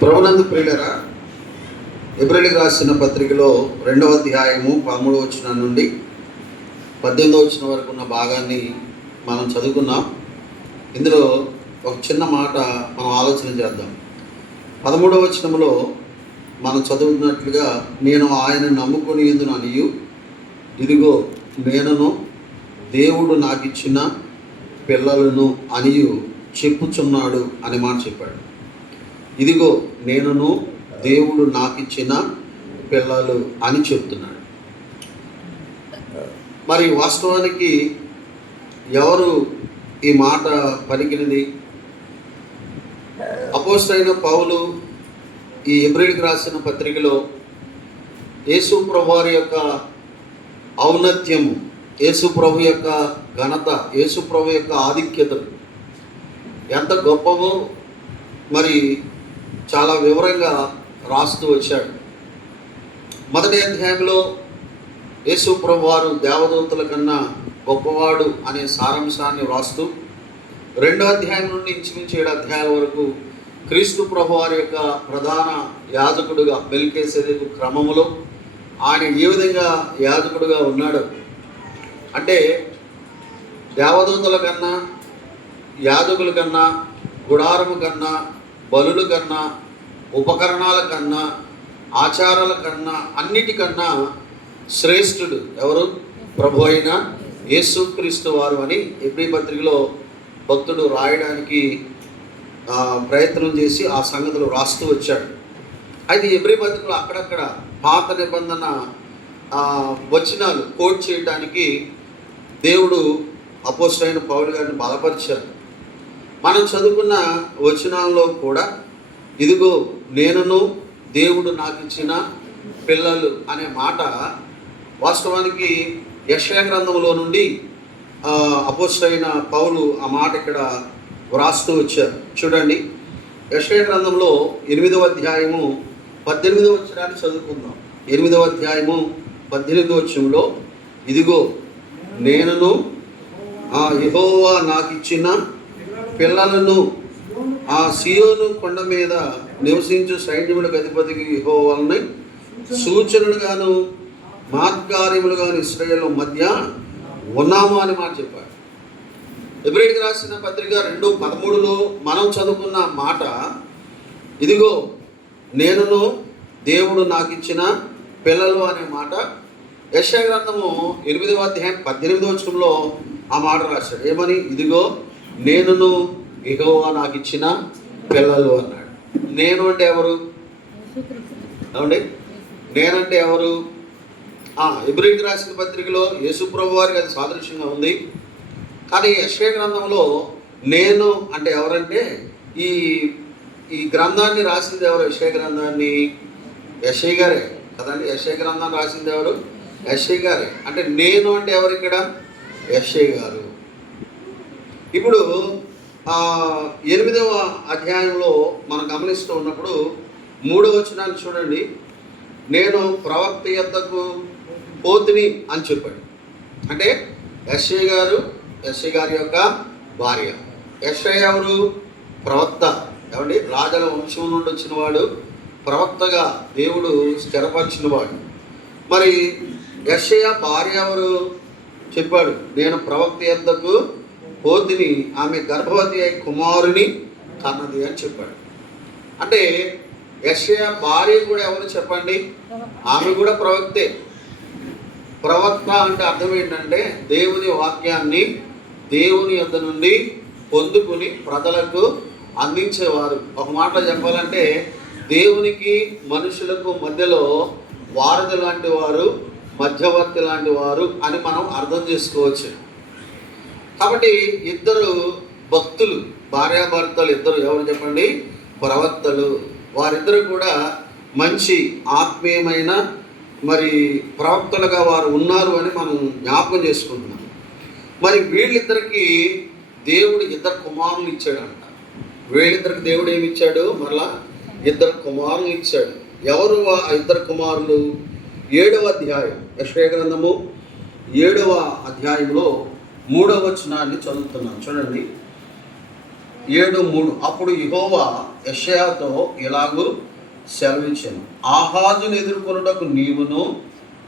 ప్రభునందు ప్రియులరా, ఎబ్రిలికి రాసిన పత్రికలో 2వ అధ్యాయము 13వ వచనం నుండి 18వ వచనం వరకు ఉన్న భాగాన్ని మనం చదువుకున్నాం. ఇందులో ఒక చిన్న మాట మనం ఆలోచన చేద్దాం. 13వ వచనంలో మనం చదువుతున్నట్లుగా, నేను ఆయన నమ్ముకొని ఎందును అనియు, ఇదిగో నేనును దేవుడు నాకు ఇచ్చిన పిల్లలను అనియు చెప్పుచున్నాడు అనే మాట చెప్పాడు. ఇదిగో నేనును దేవుడు నాకు ఇచ్చిన పిల్లలు అని చెప్తున్నాడు. మరి వాస్తవానికి ఎవరు ఈ మాట పలికినది? అపోస్తలుడైన పౌలు ఈ ఎబ్రిలికి రాసిన పత్రికలో యేసు ప్రభు వారి యొక్క ఔన్నత్యము, యేసు ప్రభు యొక్క ఘనత, యేసు ప్రభు యొక్క ఆధిక్యతలు ఎంత గొప్పవో మరి చాలా వివరంగా రాస్తూ వచ్చాడు. మొదటి అధ్యాయంలో యేసు ప్రభు వారు దేవదూతల కన్నా గొప్పవాడు అనే సారాంశాన్ని వ్రాస్తూ, 2వ అధ్యాయం నుండి ఇంచుమించు 7 అధ్యాయాల వరకు క్రీస్తు ప్రభు వారి యొక్క ప్రధాన యాజకుడుగా మెల్కీసెదెకు క్రమములో ఆయన ఏ విధంగా యాజకుడుగా ఉన్నాడు అంటే, దేవదూతల కన్నా, యాజకుల కన్నా, గుడారము కన్నా, బలుల కన్నా, ఉపకరణాల కన్నా, ఆచారాల కన్నా, అన్నిటికన్నా శ్రేష్ఠుడు ఎవరు? ప్రభు అయిన యేసుక్రీస్తు వారు అని ఎబ్రీ పత్రికలో భక్తుడు రాయడానికి ప్రయత్నం చేసి ఆ సంగతులు రాస్తూ వచ్చాడు. అయితే ఎబ్రీ పత్రికలో అక్కడక్కడ పాత నిబంధన వచనాలు కోట్ చేయడానికి దేవుడు అపోస్తలుడైన పౌలు గారిని బలపరిచారు. మనం చదువుకున్న వచనాల్లో కూడా ఇదిగో నేనును దేవుడు నాకు ఇచ్చిన పిల్లలు అనే మాట వాస్తవానికి యెషయా గ్రంథంలో నుండి అపోస్తలుడైన పౌలు ఆ మాట ఇక్కడ వ్రాస్తూ వచ్చారు. చూడండి, యెషయా గ్రంథంలో 8వ అధ్యాయము 18వ వచనాన్ని చదువుకుందాం. 8వ అధ్యాయము 18వ వచనంలో, ఇదిగో నేనును యెహోవా నాకు ఇచ్చిన పిల్లలను ఆ సియోను కొండ మీద నివసించు సైన్యములకు అధిపతికి యెహోవాని సూచనలుగాను మాత్కార్యములుగాను ఇశ్రాయేలు మధ్య ఉన్నాము అని మాట చెప్పాడు. ఎబ్రిలికి రాసిన పత్రిక 2:13లో మనం చదువుకున్న మాట, ఇదిగో నేనును దేవుడు నాకు ఇచ్చిన పిల్లలు అనే మాట యెషయా గ్రంథము 8వ అధ్యాయం 18వ వచనంలో ఆ మాట రాశాడు. ఏమని? ఇదిగో నేనును యెహోవా నాకు ఇచ్చిన పిల్లలు అన్నాడు. నేను అంటే ఎవరు? ఏమండి, నేనంటే ఎవరు? ఎబ్రిలికి రాసిన పత్రికలో యేసు ప్రభు వారికి అది సాదృశ్యంగా ఉంది. కానీ యెషయా గ్రంథంలో నేను అంటే ఎవరంటే, ఈ గ్రంథాన్ని రాసింది ఎవరు? యెషయా గ్రంథాన్ని యెషయా గారే కదండి. యెషయా గ్రంథాన్ని రాసింది ఎవరు? యెషయా గారే. అంటే నేను అంటే ఎవరు ఇక్కడ? యెషయా గారు. ఇప్పుడు 8వ అధ్యాయంలో మనం గమనిస్తూ ఉన్నప్పుడు 3వ వచనాన్ని చూడండి. నేను ప్రవక్త యొద్దకు పోతిని అని చెప్పాడు. అంటే యెషయా గారి యొక్క భార్య. యెషయా ఎవరు? ప్రవక్త. ఏమండి, రాజుల వంశం నుండి వచ్చినవాడు, ప్రవక్తగా దేవుడు స్థిరపరిచినవాడు. మరి యెషయా భార్య ఎవరు? చెప్పాడు, నేను ప్రవక్త యొద్దకు పోతిని, ఆమె గర్భవతి అయి కుమారుని కన్నది అని చెప్పాడు. అంటే యెషయా భార్య కూడా ఎవరు చెప్పండి? ఆమె కూడా ప్రవక్తే. ప్రవక్త అంటే అర్థం ఏంటంటే, దేవుని వాక్యాన్ని దేవుని యొద్ద నుండి పొందుకుని ప్రజలకు అందించేవారు. ఒక మాటలో చెప్పాలంటే దేవునికి మనుషులకు మధ్యలో వారధి లాంటి వారు, మధ్యవర్తి లాంటి వారు అని మనం అర్థం చేసుకోవచ్చు. కాబట్టి ఇద్దరు భక్తులు, భార్యాభర్తలు ఇద్దరు ఎవరు చెప్పండి? ప్రవక్తలు. వారిద్దరు కూడా మంచి ఆత్మీయమైన మరి ప్రవక్తలుగా వారు ఉన్నారు అని మనం జ్ఞాపకం చేసుకుంటున్నాం. మరి వీళ్ళిద్దరికి దేవుడు 2 కుమారులు ఇచ్చాడంట. వీళ్ళిద్దరికి దేవుడు ఏమి ఇచ్చాడు? మరలా 2 కుమారులు ఇచ్చాడు. ఎవరు ఆ 2 కుమారులు? 7వ అధ్యాయం యెషయా గ్రంథము 7వ అధ్యాయంలో 3వ వచనాన్ని చదువుతున్నాను. చూడండి, 7:3 అప్పుడు యెహోవా యెషయాతో ఇలాగూ సెలవిచ్చెను, ఆహాజును ఎదుర్కొనుటకు నీవును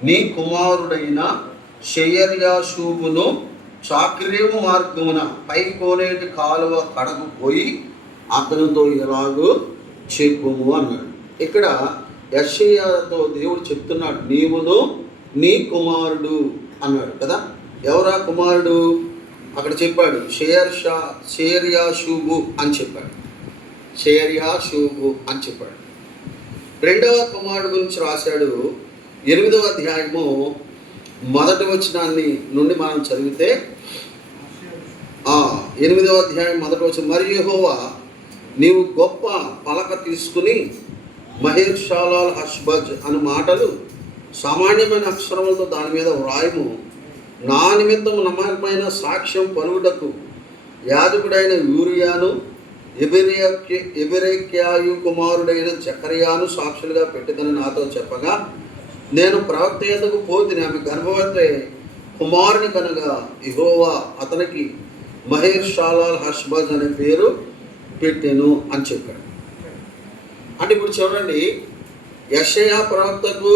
నీ కుమారుడైన షెయర్యాషూబును చాక్రీము మార్గమున పై కోనేటి కాలువ కడకు పోయి అతనితో ఇలాగూ చెప్పుము అన్నాడు. ఇక్కడ యెషయాతో దేవుడు చెప్తున్నాడు, నీవును నీ కుమారుడు అన్నాడు కదా. ఎవరా కుమారుడు? అక్కడ చెప్పాడు షెయర్యాషూబు అని చెప్పాడు. షెయర్యాషూబు అని చెప్పాడు. రెండవ కుమారుడు గురించి రాశాడు. 8వ అధ్యాయము 1వ వచనాన్ని నుండి మనం చదివితే 8వ అధ్యాయం 1వ వచనం, మరియు యెహోవా నీవు గొప్ప పలక తీసుకుని మహేర్షాలాల్ హష్బజ్ అను మాటలు సామాన్యమైన అక్షరములతో దాని మీద వ్రాయము. నా నిమిత్తం నమ్మకమైన సాక్ష్యం పలువుటకు యాజకుడైన యూరియాను ఎబెరెక్యాయు కుమారుడైన జకర్యాను సాక్షులుగా పెట్టిదని నాతో చెప్పగా, నేను ప్రవక్త యొద్దకు పోతిని, ఆమె గర్భవతి కుమారుని కనుక యెహోవా అతనికి మహేర్షాలాల్ హష్బజ్ అనే పేరు పెట్టెను అని చెప్పాడు. అంటే ఇప్పుడు చూడండి, యెషయా ప్రవక్తకు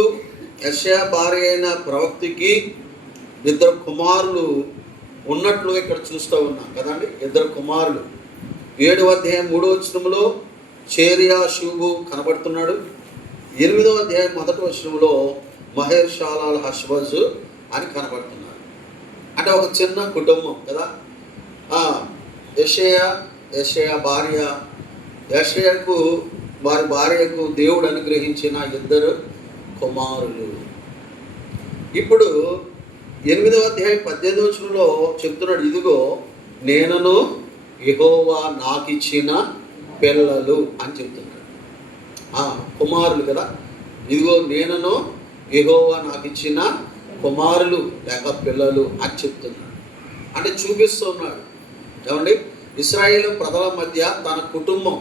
యెషయా భార్య అయిన ప్రవక్తకి 2 కుమారులు ఉన్నట్లు ఇక్కడ చూస్తూ ఉన్నాం కదండి. 2 కుమారులు. 7వ అధ్యాయం 3వ వచనంలో షెయర్యాషూబు కనబడుతున్నాడు. 8వ అధ్యాయం 1వ వచనంలో మహేర్షాలాల్ హష్బజ్ అని కనబడుతున్నారు. అంటే ఒక చిన్న కుటుంబం కదా. యెషయా భార్య, యెషయాకు వారి భార్యకు దేవుడు అనుగ్రహించిన 2 కుమారులు. ఇప్పుడు 8వ అధ్యాయం 18వ వచనంలో చెప్తున్నాడు, ఇదిగో నేనును యెహోవా నాకిచ్చిన పిల్లలు అని చెప్తున్నాడు. కుమారులు కదా. ఇదిగో నేనును యెహోవా నాకిచ్చిన కుమారులు లేక పిల్లలు అని చెప్తున్నాడు. అంటే చూపిస్తూ ఉన్నాడు. ఏమండి, ఇశ్రాయేలు ప్రజల మధ్య తన కుటుంబం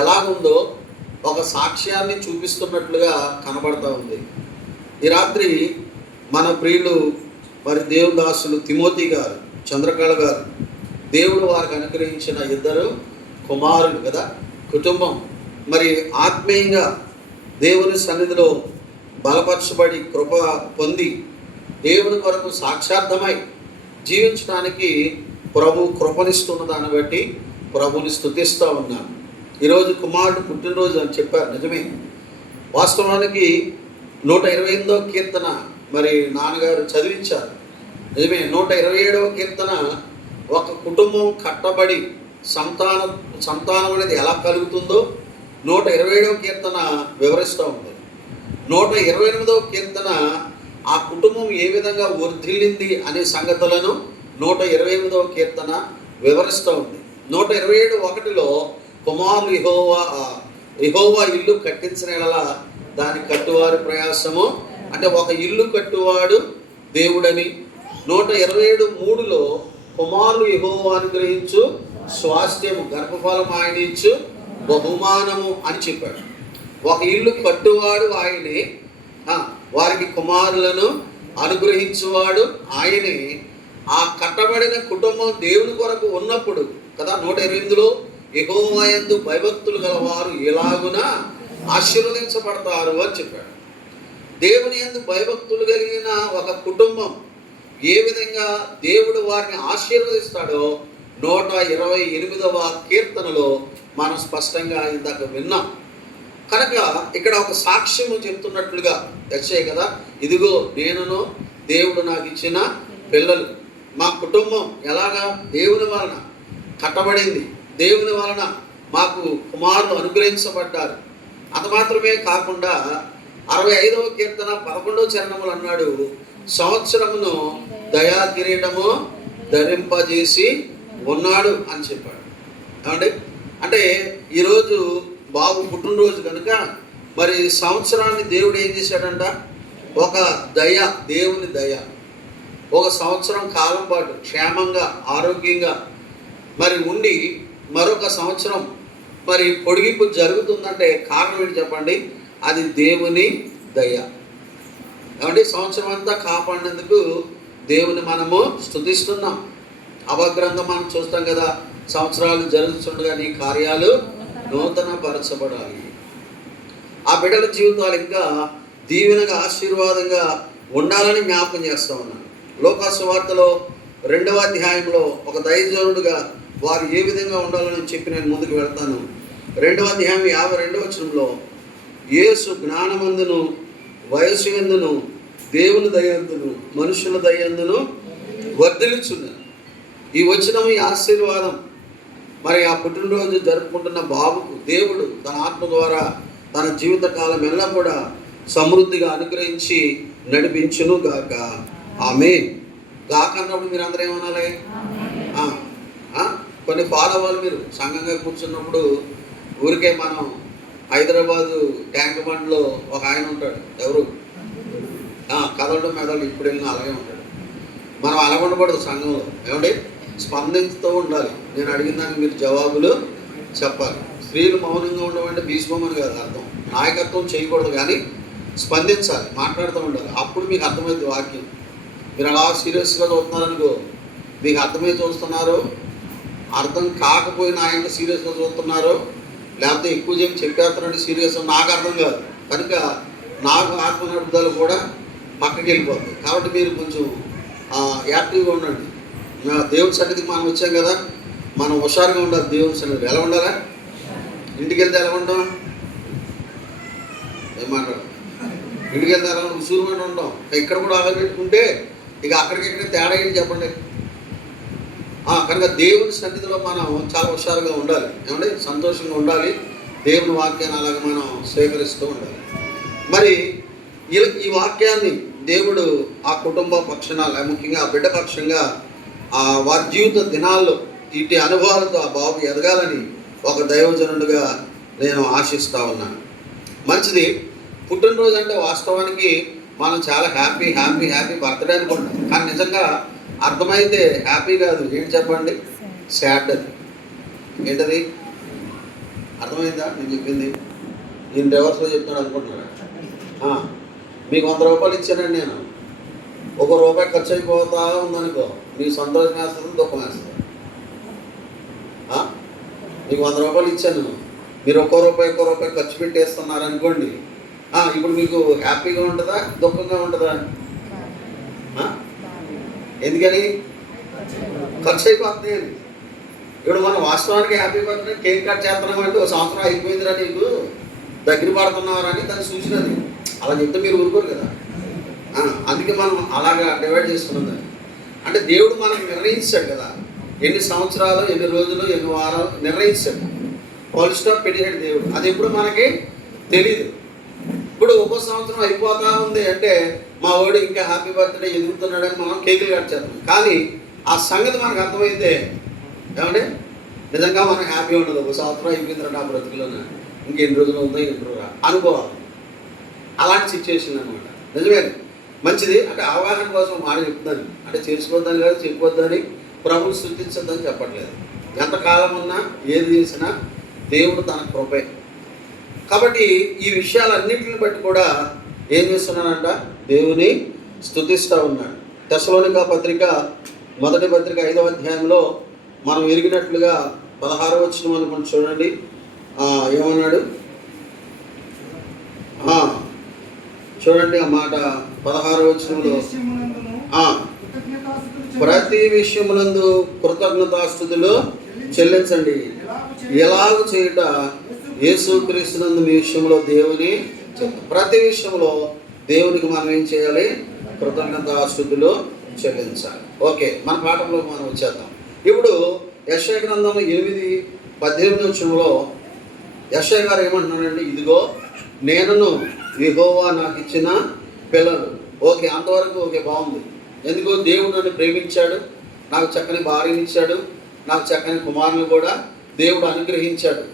ఎలాగుందో ఒక సాక్ష్యాన్ని చూపిస్తున్నట్లుగా కనబడతా ఉంది. ఈ రాత్రి మన ప్రియులు మరి దేవుదాసులు తిమోతి గారు, చంద్రకళ గారు, దేవుడు వారికి అనుగ్రహించిన 2 కుమారులు కదా. కుటుంబం మరి ఆత్మీయంగా దేవుని సన్నిధిలో బలపరచబడి కృప పొంది దేవుని కొరకు సాక్షార్థమై జీవించడానికి ప్రభు కృపనిస్తున్న దాన్ని బట్టి ప్రభుని స్తుతిస్తూ ఉన్నాను. ఈరోజు కుమారుడు పుట్టినరోజు అని చెప్పారు, నిజమే. వాస్తవానికి 128వ కీర్తన మరి నాన్నగారు చదివించారు, నిజమే. 127వ కీర్తన ఒక కుటుంబం కట్టబడి సంతానం అనేది ఎలా కలుగుతుందో 127వ కీర్తన వివరిస్తూ ఉంది. 128వ కీర్తన ఆ కుటుంబం ఏ విధంగా వర్ధిల్లింది అనే సంగతులను 128వ కీర్తన వివరిస్తూ ఉంది. 127:1 కుమారులు యెహోవా ఇల్లు కట్టించిన యెడల దాని కట్టువారి ప్రయాసము, అంటే ఒక ఇల్లు కట్టువాడు దేవుడని. 127:3 కుమారులు యెహోవా అనుగ్రహించు స్వాస్థ్యము, గర్భఫలం ఆయన ఇచ్చు బహుమానము అని చెప్పాడు. ఒక ఇల్లు కట్టువాడు ఆయనే, వారికి కుమారులను అనుగ్రహించువాడు ఆయనే. ఆ కట్టబడిన కుటుంబం దేవుని కొరకు ఉన్నప్పుడు కదా 128లో యెహోవా యందు భయభక్తులు గలవారు ఎలాగున ఆశీర్వదించబడతారు అని చెప్పాడు. దేవుని యందు భయభక్తులు కలిగిన ఒక కుటుంబం ఏ విధంగా దేవుడు వారిని ఆశీర్వదిస్తాడో 128వ కీర్తనలో మనం స్పష్టంగా ఇందాక విన్నాం. కనుక ఇక్కడ ఒక సాక్ష్యము చెప్తున్నట్లుగా తెచ్చే కదా, ఇదిగో నేనును దేవుడు నాకు ఇచ్చిన పిల్లలు. మా కుటుంబం ఎలాగా దేవుని వలన కట్టబడింది, దేవుని వలన మాకు కుమారులు అనుగ్రహించబడ్డారు. అంత మాత్రమే కాకుండా 65వ కీర్తన 11వ చరణములు అన్నాడు, సంవత్సరమును దయా కిరీటము ధరింపజేసి ఉన్నాడు అని చెప్పాడు. ఏమండి, అంటే ఈరోజు బాబు పుట్టినరోజు కనుక మరి సంవత్సరాన్ని దేవుడు ఏం చేశాడంట, ఒక దయ, దేవుని దయ, ఒక సంవత్సరం కాలం పాటు క్షేమంగా ఆరోగ్యంగా మరి ఉండి మరొక సంవత్సరం మరి పొడిగింపు జరుగుతుందంటే కారణం ఏంటి చెప్పండి? అది దేవుని దయ. ఏమంటే సంవత్సరం అంతా కాపాడినందుకు దేవుని మనము స్తుతిస్తున్నాం. అపగ్రంథం మనం చూస్తాం కదా, సంవత్సరాలు జరుగుతుండగా నీ కార్యాలు నూతన పరచబడాలి. ఆ బిడ్డల జీవితాలు ఇంకా దీవెనగా ఆశీర్వాదంగా ఉండాలని జ్ఞాపకం చేస్తూ ఉన్నాను. లోకాసు వార్తలో 2వ అధ్యాయంలో ఒక దైవజనుడుగా వారు ఏ విధంగా ఉండాలని చెప్పి నేను ముందుకు వెళ్తాను. 2వ అధ్యాయం 52వ వచనంలో యేసు జ్ఞానమందును వయస్సు యందును దేవుని దయందును మనుషుల దయందును వర్ధిల్లుచున్నాను. ఈ వచనం, ఈ ఆశీర్వాదం మరి ఆ పుట్టినరోజు జరుపుకుంటున్న బాబుకు దేవుడు తన ఆత్మ ద్వారా తన జీవితకాలం ఎల్లా కూడా సమృద్ధిగా అనుగ్రహించి నడిపించును గాక. ఆమేన్. గాక అన్నప్పుడు మీరు అందరూ ఏమనాలి? కొన్ని పాలవాళ్ళు మీరు సంఘంగా కూర్చున్నప్పుడు ఊరికే మనం హైదరాబాదు ట్యాంక్ బండ్లో ఒక ఆయన ఉంటాడు, ఎవరు కదలడం మెదలు ఇప్పుడు వెళ్ళినా అలాగే ఉంటాడు. మనం అలా ఉండకూడదు సంఘంలో, ఏమండి? స్పందిస్తూ ఉండాలి. నేను అడిగిన దానికి మీరు జవాబులు చెప్పాలి. స్త్రీలు మౌనంగా ఉండమంటే భీష్మని కాదు అర్థం. నాయకత్వం చేయకూడదు, కానీ స్పందించాలి, మాట్లాడుతూ ఉండాలి. అప్పుడు మీకు అర్థమవుతుంది వాక్యం. మీరు అలా సీరియస్గా చూస్తున్నారనుకో, మీకు అర్థమై చూస్తున్నారు, అర్థం కాకపోయినా ఆయన సీరియస్గా చూస్తున్నారు, లేకపోతే ఎక్కువ చెప్పేస్తున్నాడు సీరియస్, నాకు అర్థం కాదు. కనుక నాకు ఆత్మ నడుపుదలు కూడా పక్కకి వెళ్ళిపోతుంది. కాబట్టి మీరు కొంచెం యాక్టివ్గా ఉండండి. దేవుని సన్నిధికి మనం వచ్చాం కదా, మనం హుషారుగా ఉండాలి. దేవుని సన్నిధి ఎలా ఉండాలా? ఇంటికి వెళ్తే ఎలా ఉంటాం? ఏం మాట్లాడు? ఇంటికి వెళ్తే ఎలా ఉంటాం? ఉసూరుగా ఉంటాం. ఇక్కడ కూడా అలా పెట్టుకుంటే ఇక అక్కడికి తేడా ఏంటి చెప్పండి? కనుక దేవుని సన్నిధిలో మనం చాలా హుషారుగా ఉండాలి, ఏమంటే సంతోషంగా ఉండాలి. దేవుని వాక్యాన్ని అలాగే మనం స్వీకరిస్తూ ఉండాలి. మరి ఈ వాక్యాన్ని దేవుడు ఆ కుటుంబ పక్షాన, ముఖ్యంగా ఆ బిడ్డ పక్షంగా వారి జీవిత దినాల్లో ఇటు అనుభవాలతో ఆ బాబు ఎదగాలని ఒక దైవజనుడిగా నేను ఆశిస్తూ ఉన్నాను. మంచిది. పుట్టినరోజు అంటే వాస్తవానికి మనం చాలా హ్యాపీ హ్యాపీ హ్యాపీ బర్త్డే అనుకుంటాం, కానీ నిజంగా అర్థమైతే హ్యాపీ కాదు. ఏంటి చెప్పండి? సాడ్. ఏంటది? అర్థమైందా నేను చెప్పింది? నేను రివర్స్లో చెప్తున్నాడు అనుకుంటున్నారా? మీకు 100 రూపాయలు ఇచ్చానండి నేను, ₹1 ఖర్చు అయిపోతా ఉందనుకో, మీకు సంతోషం వేస్తుంది, దుఃఖం వేస్తుంది. మీకు 100 రూపాయలు ఇచ్చాను, మీరు ₹1 ఖర్చు పెట్టేస్తున్నారనుకోండి, ఇప్పుడు మీకు హ్యాపీగా ఉంటుందా దుఃఖంగా ఉంటుందా? ఎందుకని? ఖర్చు అయిపోతుంది అని. ఇప్పుడు మనం వాస్తవానికి హ్యాపీ బర్త్డే కేక్ కట్ చేస్తున్నామంటే ఒక సంవత్సరం అయిపోయిందిరా నీకు, దగ్గర పడుతున్నారని దాన్ని సూచనది. అలా చెప్తే మీరు ఊరుకోరు కదా. అందుకే మనం అలాగా డివైడ్ చేసుకున్నాం దాన్ని. అంటే దేవుడు మనకు నిర్ణయించాడు కదా, ఎన్ని సంవత్సరాలు, ఎన్ని రోజులు, ఎన్ని వారాలు నిర్ణయించాడు. ఫుల్ స్టాప్ పెట్టాడు దేవుడు. అది ఎప్పుడు మనకి తెలియదు. ఇప్పుడు ఒక సంవత్సరం అయిపోతా ఉంది అంటే మా వాడు ఇంకా హ్యాపీ బర్త్డే ఎదుగుతున్నాడని మనం కేకులు కట్ చేస్తాం. కానీ ఆ సంగతి మనకు అర్థమైతే, ఏమంటే నిజంగా మనం హ్యాపీ ఉండదు. ఒక సంవత్సరం అయిపోయిందిరా నా బ్రతుకులోనే, ఇంకెన్ని రోజులు ఉందో ఎన్ని రోజులు అనుకోవాలి. అలాంటి సిచ్యువేషన్ అనమాట. నిజమే, మంచిది. అంటే అవగాహన కోసం మాట చెప్తున్నాను. అంటే చేసుకోవద్దని కాదు, చెప్పొద్దని, ప్రభువుని సృష్టించొద్దని చెప్పట్లేదు. ఎంతకాలం ఉన్నా ఏది చేసినా దేవుడు తన కృపే. కాబట్టి ఈ విషయాలన్నింటిని బట్టి కూడా ఏం చేస్తున్నానంట? దేవుని స్తుతిస్తూ ఉన్నాడు. తెస్సలోనిక పత్రిక 1వ పత్రిక 5వ అధ్యాయంలో మనం ఎరిగినట్లుగా 16వ వచనం అనుకుంటూ చూడండి, ఏమన్నాడు? చూడండి ఆ మాట 16వ వచనంలో, ప్రతి విషయమునందు కృతజ్ఞతాస్తుతులు చెల్లించండి, ఎలాగ చేయుట యేసుక్రీస్తునందు మీ విషయంలో దేవుని, ప్రతి విషయంలో దేవునికి మనం ఏం చేయాలి? కృతజ్ఞతాస్తుతులు చెల్లించాలి. ఓకే, మన పాఠంలో మనం వచ్చేద్దాం. ఇప్పుడు యెషయా గ్రంథం 8:18 వచనంలో యెషయా గారు ఏమంటున్నాడండి? ఇదిగో నేనును యెహోవా నాకు ఇచ్చిన పిల్లలు. ఓకే, అంతవరకు ఓకే, బాగుంది. ఎందుకో దేవుడు నన్ను ప్రేమించాడు, నాకు చక్కని భార్యని ఇచ్చాడు, నాకు చక్కని కుమారుని కూడా దేవుడు అనుగ్రహించాడు.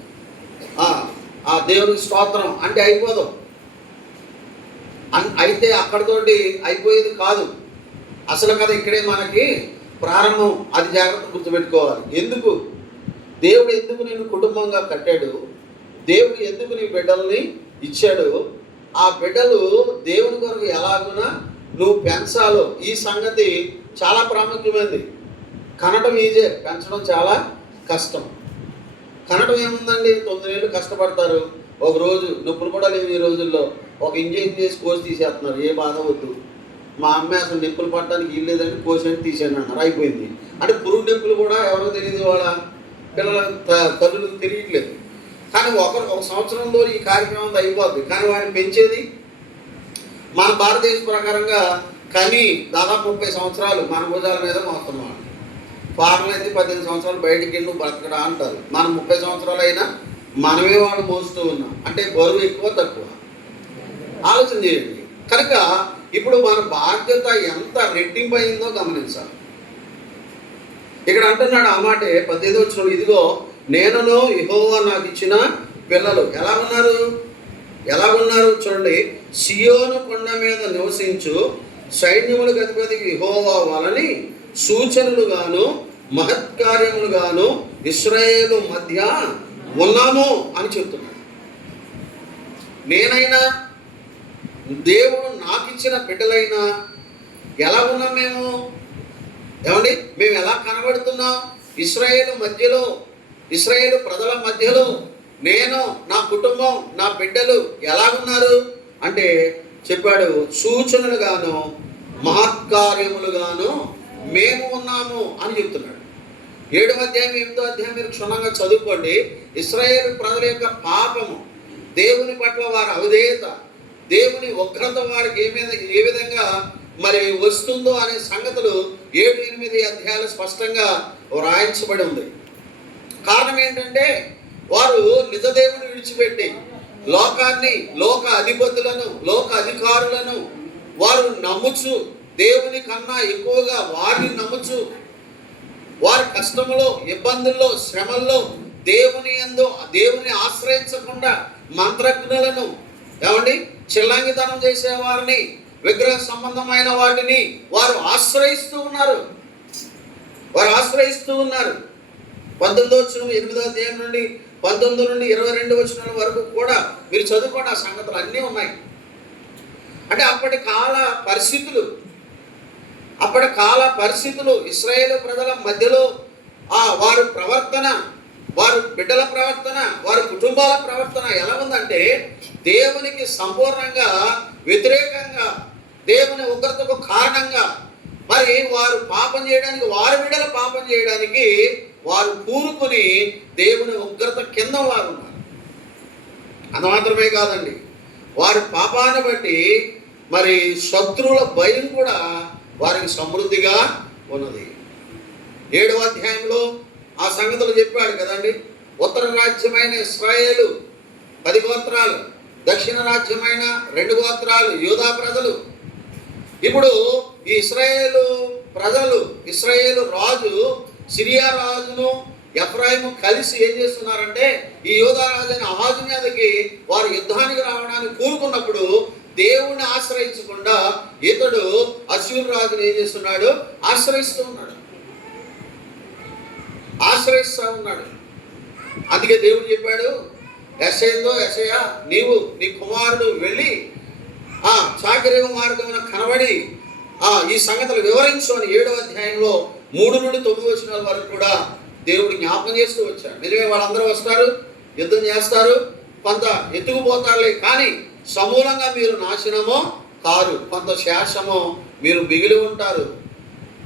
ఆ దేవునికి స్తోత్రం అంటే అయిపోదు. అయితే అక్కడితోటి అయిపోయేది కాదు. అసలు కథ ఇక్కడే మనకి ప్రారంభం. అది జాగ్రత్త గుర్తుపెట్టుకోవాలి. ఎందుకు దేవుడు ఎందుకు నేను కుటుంబంగా కట్టాడు, దేవుడు ఎందుకు నీ బిడ్డల్ని ఇచ్చాడు, ఆ బిడ్డలు దేవుని కొరకు ఎలాగునా నువ్వు పెంచాలో, ఈ సంగతి చాలా ప్రాముఖ్యమైనది. కనడం ఈజే, పెంచడం చాలా కష్టం. కనడం ఏముందండి, 9 ఏళ్ళు కష్టపడతారు, ఒక రోజు నొప్పులు కూడా లేవు ఈ రోజుల్లో, ఒక ఇంజెక్షన్ చేసి కోసి తీసేస్తున్నారు, ఏ బాధ వద్దు. మా అమ్మాయి అసలు నొప్పులు పడటానికి ఇల్లేదండి, కోసి తీసేయండి అన్నారు, అయిపోయింది. అంటే పురుగు నొప్పులు కూడా ఎవరో తెలియదు, వాళ్ళ పిల్లల తల్లులకు తెలియట్లేదు. కానీ ఒక సంవత్సరంలో ఈ కార్యక్రమం అయిపోద్ది. కానీ వాడిని పెంచేది మన భారతదేశ ప్రకారంగా కని దాదాపు 30 సంవత్సరాలు మన భుజాల మీద మోస్తున్నాం. ఫారెన్లో అయితే 18 సంవత్సరాలు బయటికి వెళ్ళి బ్రతకడా అంటారు. మనం 30 సంవత్సరాలు అయినా మనమే వాళ్ళు మోస్తూ ఉన్నాం. అంటే బరువు ఎక్కువ తక్కువ ఆలోచన చేయండి. కనుక ఇప్పుడు మన బాధ్యత ఎంత రెట్టింపు అయిందో గమనించాలి. ఇక్కడ అంటున్నాడు ఆ మాటే 18వ వచనం, ఇదిగో నేనును యెహోవా నాకు ఇచ్చిన పిల్లలు ఎలాగున్నారు చూడండి, సియోను కొండ మీద నివసించు సైన్యములకు అధిపతికి యెహోవా వలని సూచనలుగాను మహత్కార్యములుగాను ఇశ్రాయేలు మధ్య ఉన్నాము అని చెప్తున్నాడు. నేనైనా దేవుడు నాకు ఇచ్చిన బిడ్డలైనా ఎలా ఉన్నాం మేము? ఏమండి, మేము ఎలా కనబడుతున్నాం? ఇశ్రాయేలు మధ్యలో, ఇశ్రాయేలు ప్రజల మధ్యలో నేను, నా కుటుంబం, నా బిడ్డలు ఎలాగున్నారు అంటే చెప్పాడు, సూచనలుగాను మహత్కార్యములుగాను మేము ఉన్నాము అని చెప్తున్నాడు. 7వ అధ్యాయం 8వ అధ్యాయం మీరు క్షుణ్ణంగా చదువుకోండి. ఇశ్రాయేలు ప్రజల యొక్క పాపము, దేవుని పట్ల వారి అవిధేయత, దేవుని ఉగ్రత వారికి ఏ విధంగా మరి వస్తుందో అనే సంగతులు 7, 8 అధ్యాయాలు స్పష్టంగా వ్రాయించబడి ఉంది. కారణం ఏంటంటే వారు నిజ దేవుని విడిచిపెట్టి లోకాన్ని, లోక అధిపతులను, లోక అధికారులను వారు నమ్ముచు, దేవుని కన్నా ఎక్కువగా వారిని నమ్ముచు, వారి కష్టములో, ఇబ్బందుల్లో, శ్రమల్లో దేవుని ఆశ్రయించకుండా మంత్రజ్ఞులను, ఏమండి, చిల్లంగితనం చేసేవారిని, విగ్రహ సంబంధమైన వాటిని వారు ఆశ్రయిస్తూ ఉన్నారు. 19వ వచనం 8వ అధ్యాయం నుండి 19 నుండి 22 వచనాల వరకు కూడా మీరు చదువుకోండి, ఆ సంగతులు అన్నీ ఉన్నాయి. అంటే అప్పటి కాల పరిస్థితులు ఇశ్రాయేలు ప్రజల మధ్యలో వారి ప్రవర్తన, వారి బిడ్డల ప్రవర్తన, వారి కుటుంబాల ప్రవర్తన ఎలా ఉందంటే దేవునికి సంపూర్ణంగా వ్యతిరేకంగా, దేవుని ఉగ్రతకు కారణంగా, మరి వారు పాపం చేయడానికి, వారి బిడ్డల పాపం చేయడానికి వారు కూరుకుని దేవుని ఉగ్రత కింద వారు ఉన్నారు. అది మాత్రమే కాదండి, వారి పాపాన్ని బట్టి మరి శత్రువుల భయం కూడా వారికి సమృద్ధిగా ఉన్నది. 7వ అధ్యాయంలో ఆ సంగతులు చెప్పాడు కదండి. ఉత్తర రాజ్యమైన ఇశ్రాయేలు 10 గోత్రాలు, దక్షిణ రాజ్యమైన 2 గోత్రాలు యూదా ప్రజలు. ఇప్పుడు ఈ ఇశ్రాయేలు రాజు సిరియా రాజును ఎఫ్రాయిము కలిసి ఏం చేస్తున్నారంటే ఈ యూదా రాజైన ఆహాజు మీదకి వారు యుద్ధానికి రావడానికి కూరుకున్నప్పుడు దేవుణ్ణి ఆశ్రయించకుండా ఇతడు అశ్షూరు రాజును ఏం చేస్తున్నాడు? ఆశ్రయిస్తూ ఉన్నాడు. అందుకే దేవుడు చెప్పాడు యెషయా, నీవు నీ కుమారుడు వెళ్ళి చాకిరేవు మార్గమున కనబడి ఈ సంగతులు వివరించు అని 7వ అధ్యాయంలో 3 నుండి 9 వచనాల వరకు కూడా దేవుడు జ్ఞాపకం చేస్తూ వచ్చాడు. నిజమే, వాళ్ళందరూ వస్తారు, యుద్ధం చేస్తారు, కొంత ఎత్తుకుపోతారులే, కానీ సమూలంగా మీరు నాశనమో కారు, కొంత శాసమో మీరు మిగిలి ఉంటారు,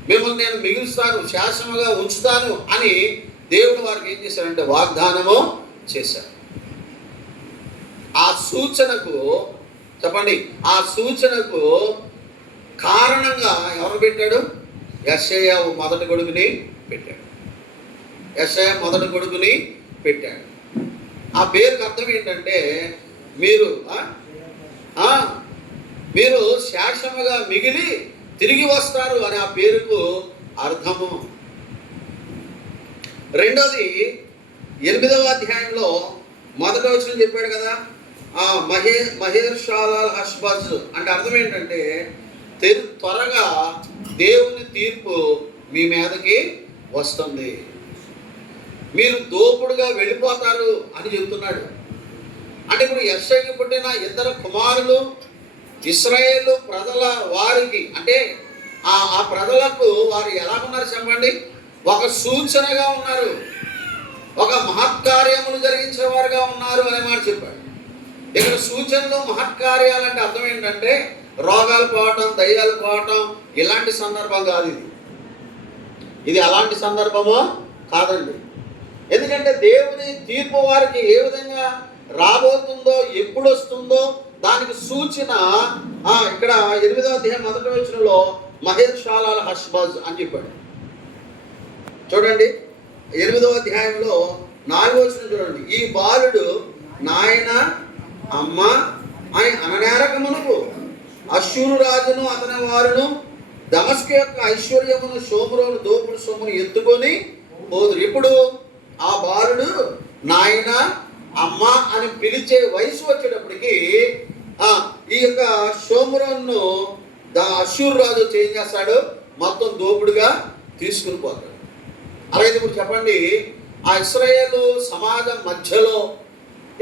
మిమ్మల్ని నేను మిగులుస్తాను, శాసనముగా ఉంచుతాను అని దేవుడు వారికి ఏం చేశారంటే వాగ్దానము చేశారు. ఆ సూచనకు చెప్పండి, ఆ సూచనకు కారణంగా ఎవరు పెట్టాడు? యెషయా మొదటి కొడుకుని పెట్టాడు. ఆ పేరుకి అర్థం ఏంటంటే మీరు శాశ్వతముగా మిగిలి తిరిగి వస్తారు అని ఆ పేరుకు అర్థము. రెండోది 8వ అధ్యాయంలో మొదటి వచనం చెప్పాడు కదా, మహేర్షాలాల్ హష్బజ్ అంటే అర్థం ఏంటంటే త్వరగా దేవుని తీర్పు మీ మీదకి వస్తుంది, మీరు దోపుడుగా వెళ్ళిపోతారు అని చెబుతున్నాడు. అంటే ఇప్పుడు యెషయాకి పుట్టిన 2 కుమారులు ఇశ్రాయేలు ప్రజల వారికి, అంటే ఆ ప్రజలకు వారు ఎలా ఉన్నారు చెప్పండి? ఒక సూచనగా ఉన్నారు. ఒక మహత్కార్యములు జరిగించేవారుగా ఉన్నారు అనే మాట చెప్పాడు. ఇక్కడ సూచనలు మహత్కార్యాలంటే అర్థం ఏంటంటే రోగాలు పోవటం, దయ్యాలు పోవటం ఇలాంటి సందర్భం కాదు. ఇది అలాంటి సందర్భమో కాదండి. ఎందుకంటే దేవుని తీర్పు వారికి ఏ విధంగా రాబోతుందో, ఎప్పుడు వస్తుందో దానికి సూచన ఇక్కడ 8వ అధ్యాయం 1వ వచనంలో మహేషాలాల హష్బజ్ అని చెప్పాడు. చూడండి 8వ అధ్యాయంలో 4వ వచనం చూడండి. ఈ బాలుడు నాయన అమ్మ అని అననేరక మునుపు అశ్షూరు రాజును అతని వారును దమస్కు యొక్క ఐశ్వర్యమును షోమ్రోను దోపుడు సొమ్మును ఎత్తుకొని పోదురు. ఇప్పుడు ఆ బాలుడు నాయన అమ్మ అని పిలిచే వయసు వచ్చేటప్పటికి ఈ యొక్క షోమ్రోను అశ్షూరు రాజు ఏం చేస్తాడు? మొత్తం దోపుడుగా తీసుకుని పోతాడు. అలాగే ఇప్పుడు చెప్పండి, ఆ ఇశ్రాయేలు సమాజం మధ్యలో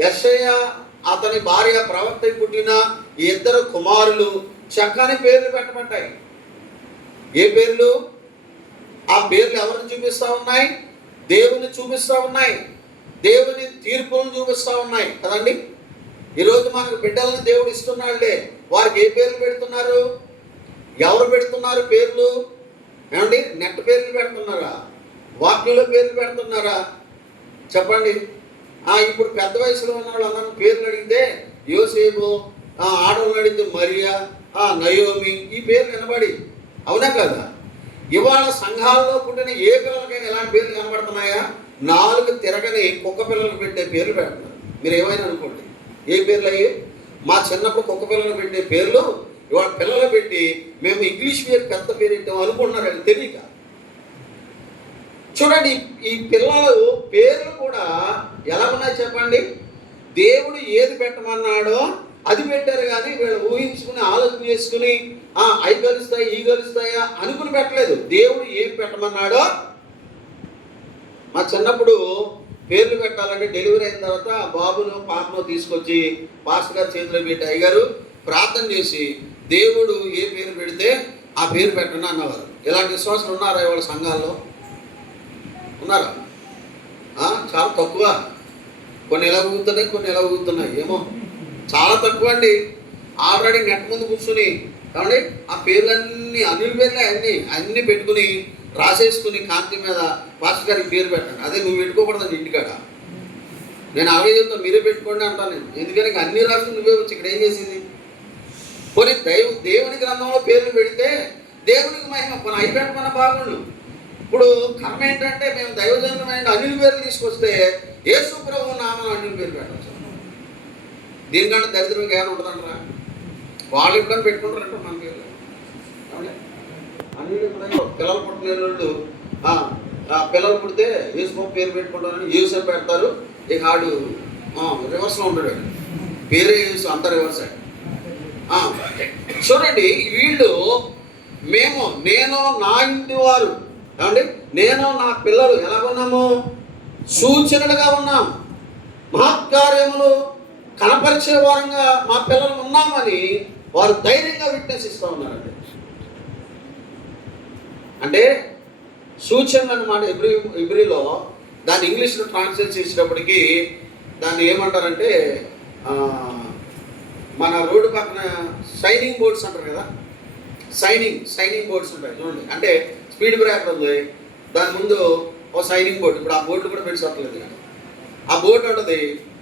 యెషయా అతని భార్య ప్రవక్త పుట్టిన ఈ 2 కుమారులు చక్కని పేర్లు పెట్టమంటాయి. ఏ పేర్లు? ఆ పేర్లు ఎవరిని చూపిస్తూ ఉన్నాయి? దేవుని చూపిస్తూ ఉన్నాయి, దేవుని తీర్పులను చూపిస్తూ ఉన్నాయి కదండి. ఈరోజు మనకు బిడ్డలను దేవుడు ఇస్తున్నాడులే, వారికి ఏ పేర్లు పెడుతున్నారు? ఎవరు పెడుతున్నారు పేర్లు? ఏమండి, నెట్ పేర్లు పెడుతున్నారా? వాక్యంలో పేర్లు పెడుతున్నారా? చెప్పండి. ఇప్పుడు పెద్ద వయసులో ఉన్న వాళ్ళందరూ పేర్లు అడిగితే యోసేపు, ఆడవాళ్ళు అడిగితే మరియా, నయోమి, ఈ పేర్లు వినబడి అవునా కదా? ఇవాళ సంఘాల్లో పుట్టిన ఏ పిల్లలకైనా ఎలాంటి పేర్లు కనబడుతున్నాయా? 4 తిరగని కుక్క పిల్లలకు పెట్టే పేర్లు పెడుతున్నారు. మీరు ఏమైనా అనుకోండి, ఏ పేర్లు అయ్యి? మా చిన్నప్పుడు కుక్క పిల్లలు పెట్టే పేర్లు ఇవాళ పిల్లలు పెట్టి మేము ఇంగ్లీష్ పేరు పెద్ద పేరు ఇద్దాం అనుకుంటున్నారు, అది తెలియక. చూడండి, ఈ పిల్లలు పేర్లు కూడా ఎలా ఉన్నాయి చెప్పండి? దేవుడు ఏది పెట్టమన్నాడో అది పెట్టారు, కానీ వీళ్ళు ఊహించుకుని ఆలోచన చేసుకుని అవి కలుస్తాయి ఈ కలుస్తాయా అనుకుని పెట్టలేదు. దేవుడు ఏం పెట్టమన్నాడో. మా చిన్నప్పుడు పేర్లు పెట్టాలంటే డెలివరీ అయిన తర్వాత బాబును పాపను తీసుకొచ్చి పాస్టర్ గారి చేతిలో పెట్టి అయ్యగారు ప్రార్థన చేసి దేవుడు ఏ పేరు పెడితే ఆ పేరు పెట్టండి అన్నవారు. ఇలాంటి విశ్వాసాలు ఉన్నారా ఇవాళ సంఘాల్లో? ఉన్నారా? చాలా తక్కువ. కొన్ని ఎలా ఊగుతున్నాయి, కొన్ని ఎలా ఊగుతున్నాయి ఏమో, చాలా తక్కువ అండి. ఆల్రెడీ నెట్ ముందు కూర్చుని కాబట్టి ఆ పేర్లన్నీ అన్నిల పేర్లే అన్నీ పెట్టుకుని రాసేసుకుని కాంతి మీద పాస్టర్ గారికి పేరు పెట్టండి. అదే నువ్వు పెట్టుకోకూడదండి ఇంటికాడ. నేను అలాగే చెప్తాను, మీరే పెట్టుకోండి అంటాను నేను. ఎందుకని అన్నీ రాసుకుని నువ్వే వచ్చి ఇక్కడ ఏం చేసింది? కొన్ని దేవుని గ్రంథంలో పేర్లు పెడితే దేవునికి మహిమ, కొన్ని అవి పెట్టమన్న బాగుండు. ఇప్పుడు కర్మ ఏంటంటే మేము దైవజనమైన అన్యుల పేర్లు తీసుకొస్తే యేసు ప్రభువు నామం అన్యుల పేరు పెట్టచ్చు. దీనికంటే దరిద్రం ఏమైనా ఉంటుందంటారా? వాళ్ళు ఎప్పుడైనా పెట్టుకుంటారంట మన పేర్లు. అన్యులు పిల్లలు పుట్టిన వాళ్ళు పిల్లలు పుడితే యేసు పేరు పెట్టుకుంటారని యేసు పెడతారు. ఇక ఆడు రివర్స్లో ఉంటాడు, పేరే యేసు, అంత రివర్స్. చూడండి, వీళ్ళు నేను నా ఇంటి వారు ఏమండి, నేను నా పిల్లలు ఎలా ఉన్నాము? సూచనలుగా ఉన్నాం, మహత్కార్యములు కనపరిచే వారంగా మా పిల్లలు ఉన్నామని వారు ధైర్యంగా విట్నెస్ ఇస్తూ ఉన్నారండి. అంటే సూచనలు అన్నమాట. ఇబ్రిలో దాన్ని ఇంగ్లీష్లో ట్రాన్స్లేట్ చేసేటప్పటికి దాన్ని ఏమంటారంటే మన రోడ్డు పక్కన సైనింగ్ బోర్డ్స్ అంటారు కదా, సైనింగ్ బోర్డ్స్ ఉంటాయి చూడండి. అంటే స్పీడ్ బ్రేకర్ ఉంది, దాని ముందు ఓ సైనింగ్ బోర్డు. ఇప్పుడు ఆ బోర్డు కూడా పెట్టుకోవట్లేదు కానీ ఆ బోర్డు ఉంటుంది.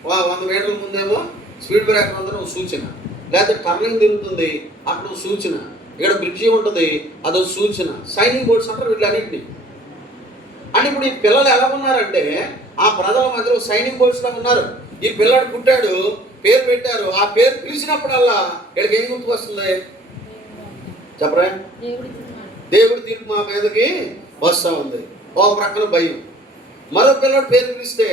100 మీటర్ల ముందేమో స్పీడ్ బ్రేకర్ ఉందని ఒక సూచన, లేకపోతే టర్నింగ్ తిరుగుతుంది అక్కడ ఒక సూచన, ఇక్కడ బ్రిడ్జి ఉంటుంది అదొక సూచన. సైనింగ్ బోర్డ్స్ అంటారు వీళ్ళన్నింటినీ. అంటే ఇప్పుడు ఈ పిల్లలు ఎలా ఉన్నారంటే ఆ ప్రజల మధ్యలో సైనింగ్ బోర్డ్స్ లాగా ఉన్నారు. ఈ పిల్లాడు పుట్టాడు, పేరు పెట్టారు, ఆ పేరు పిలిచినప్పుడల్లా ఇక్కడికి ఏం గుర్తుకొస్తుంది చెప్పరా? దేవుడి తీర్పు మా మీదకి వస్తూ ఉంది. ఓ ప్రక్కన భయం. మరో పిల్లడు పేరు పిలిస్తే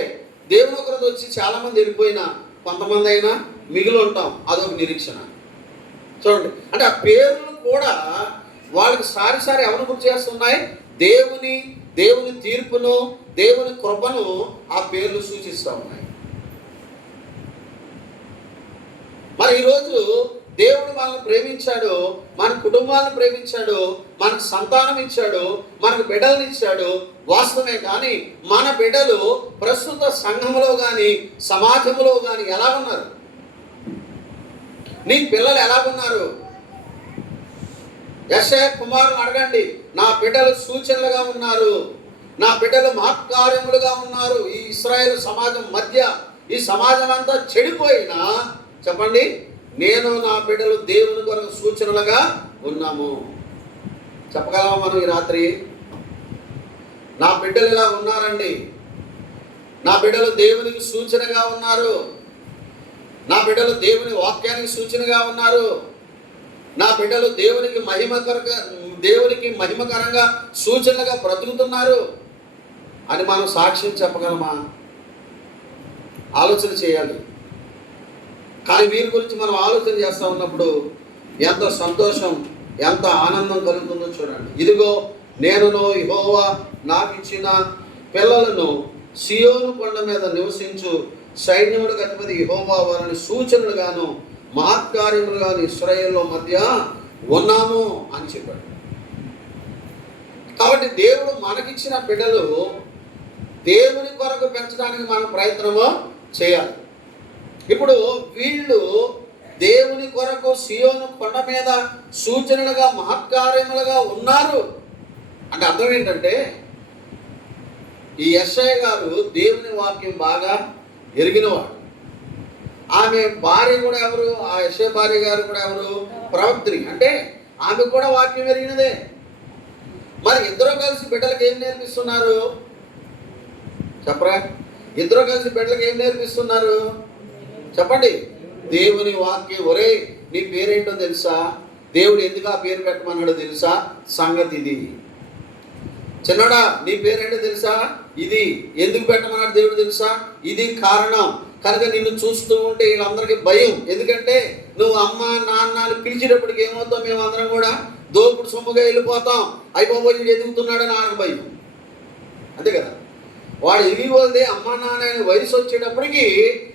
దేవుని ఒకరోజు వచ్చి చాలామంది వెళ్ళిపోయినా కొంతమంది అయినా మిగిలి ఉంటాం, అదొక నిరీక్షణ. చూడండి, అంటే ఆ పేర్లు కూడా వాళ్ళకి సారి ఎవరు గుర్తు చేస్తున్నాయి? దేవుని తీర్పును, దేవుని కృపను ఆ పేర్లు సూచిస్తూ ఉన్నాయి. మరి ఈరోజు దేవుడు మనల్ని ప్రేమించాడు, మన కుటుంబాలను ప్రేమించాడు, మనకు సంతానం ఇచ్చాడు, మనకు బిడ్డలను ఇచ్చాడు వాస్తవమే. కానీ మన బిడ్డలు ప్రస్తుత సంఘంలో కానీ సమాజంలో కానీ ఎలా ఉన్నారు? నీ పిల్లలు ఎలాగున్నారు? యెషయా కుమారుని అడగండి, నా బిడ్డలు సూచనలుగా ఉన్నారు, నా బిడ్డలు మహత్కార్యములుగా ఉన్నారు. ఈ ఇశ్రాయేలు సమాజం మధ్య ఈ సమాజం అంతా చెడిపోయినా చెప్పండి, నేను నా బిడ్డలు దేవుని కొరకు సూచనలుగా ఉన్నాము. చెప్పగలమా మనం ఈ రాత్రి? నా బిడ్డలు ఇలా ఉన్నారండి, నా బిడ్డలు దేవునికి సూచనగా ఉన్నారు, నా బిడ్డలు దేవుని వాక్యానికి సూచనగా ఉన్నారు, నా బిడ్డలు దేవునికి మహిమకరంగా సూచనలుగా బ్రతుకుతున్నారు అని మనం సాక్ష్యం చెప్పగలమా? ఆలోచన చేయాలి. కానీ వీరి గురించి మనం ఆలోచన చేస్తూ ఉన్నప్పుడు ఎంత సంతోషం, ఎంత ఆనందం కలుగుతుందో చూడండి. ఇదిగో నేనును యెహోవా నాకు ఇచ్చిన పిల్లలను సియోను కొండ మీద నివసించు సైన్యములకు అధిపతి యెహోవా వారిని సూచనలుగాను మహత్కార్యములుగాను ఇశ్రాయేలు మధ్య ఉన్నాము అని చెప్పాడు. కాబట్టి దేవుడు మనకిచ్చిన బిడ్డలు దేవుని కొరకు పెంచడానికి మనం ప్రయత్నము చేయాలి. ఇప్పుడు వీళ్ళు దేవుని కొరకు సియోను కొండ మీద సూచనలుగా మహత్కార్యములుగా ఉన్నారు అంటే అర్థం ఏంటంటే, ఈ యెషయా గారు దేవుని వాక్యం బాగా ఎరిగినవాడు. ఆమె భార్య కూడా ఎవరు? ఆ యెషయా భార్య గారు కూడా ఎవరు? ప్రవక్త్రి. అంటే ఆమె కూడా వాక్యం ఎరిగినదే. మరి ఇద్దరు కలిసి బిడ్డలకు ఏం నేర్పిస్తున్నారు చెప్పరా? ఇద్దరు కలిసి బిడ్డలకు ఏం నేర్పిస్తున్నారు చెప్పండి? దేవుని వాక్యం. ఒరే నీ పేరేంటో తెలుసా? దేవుడు ఎందుకు ఆ పేరు పెట్టమన్నాడో తెలుసా? సంగతి ఇది. చిన్నడా నీ పేరేంటో తెలుసా? ఇది. ఎందుకు పెట్టమన్నాడు దేవుడు తెలుసా? ఇది కారణం. కనుక నిన్ను చూస్తూ ఉంటే వీళ్ళందరికీ భయం. ఎందుకంటే నువ్వు అమ్మ నాన్న అని పిలిచేటప్పటికి ఏమవుతాం? మేము అందరం కూడా దోపుడు సొమ్ముగా వెళ్ళిపోతాం. అయిపోయి వీడు ఎదుగుతున్నాడని ఆడకు భయం. అంతే కదా? వాడు ఎదిగిపోతే అమ్మ నాన్న అనే వయసు వచ్చేటప్పటికి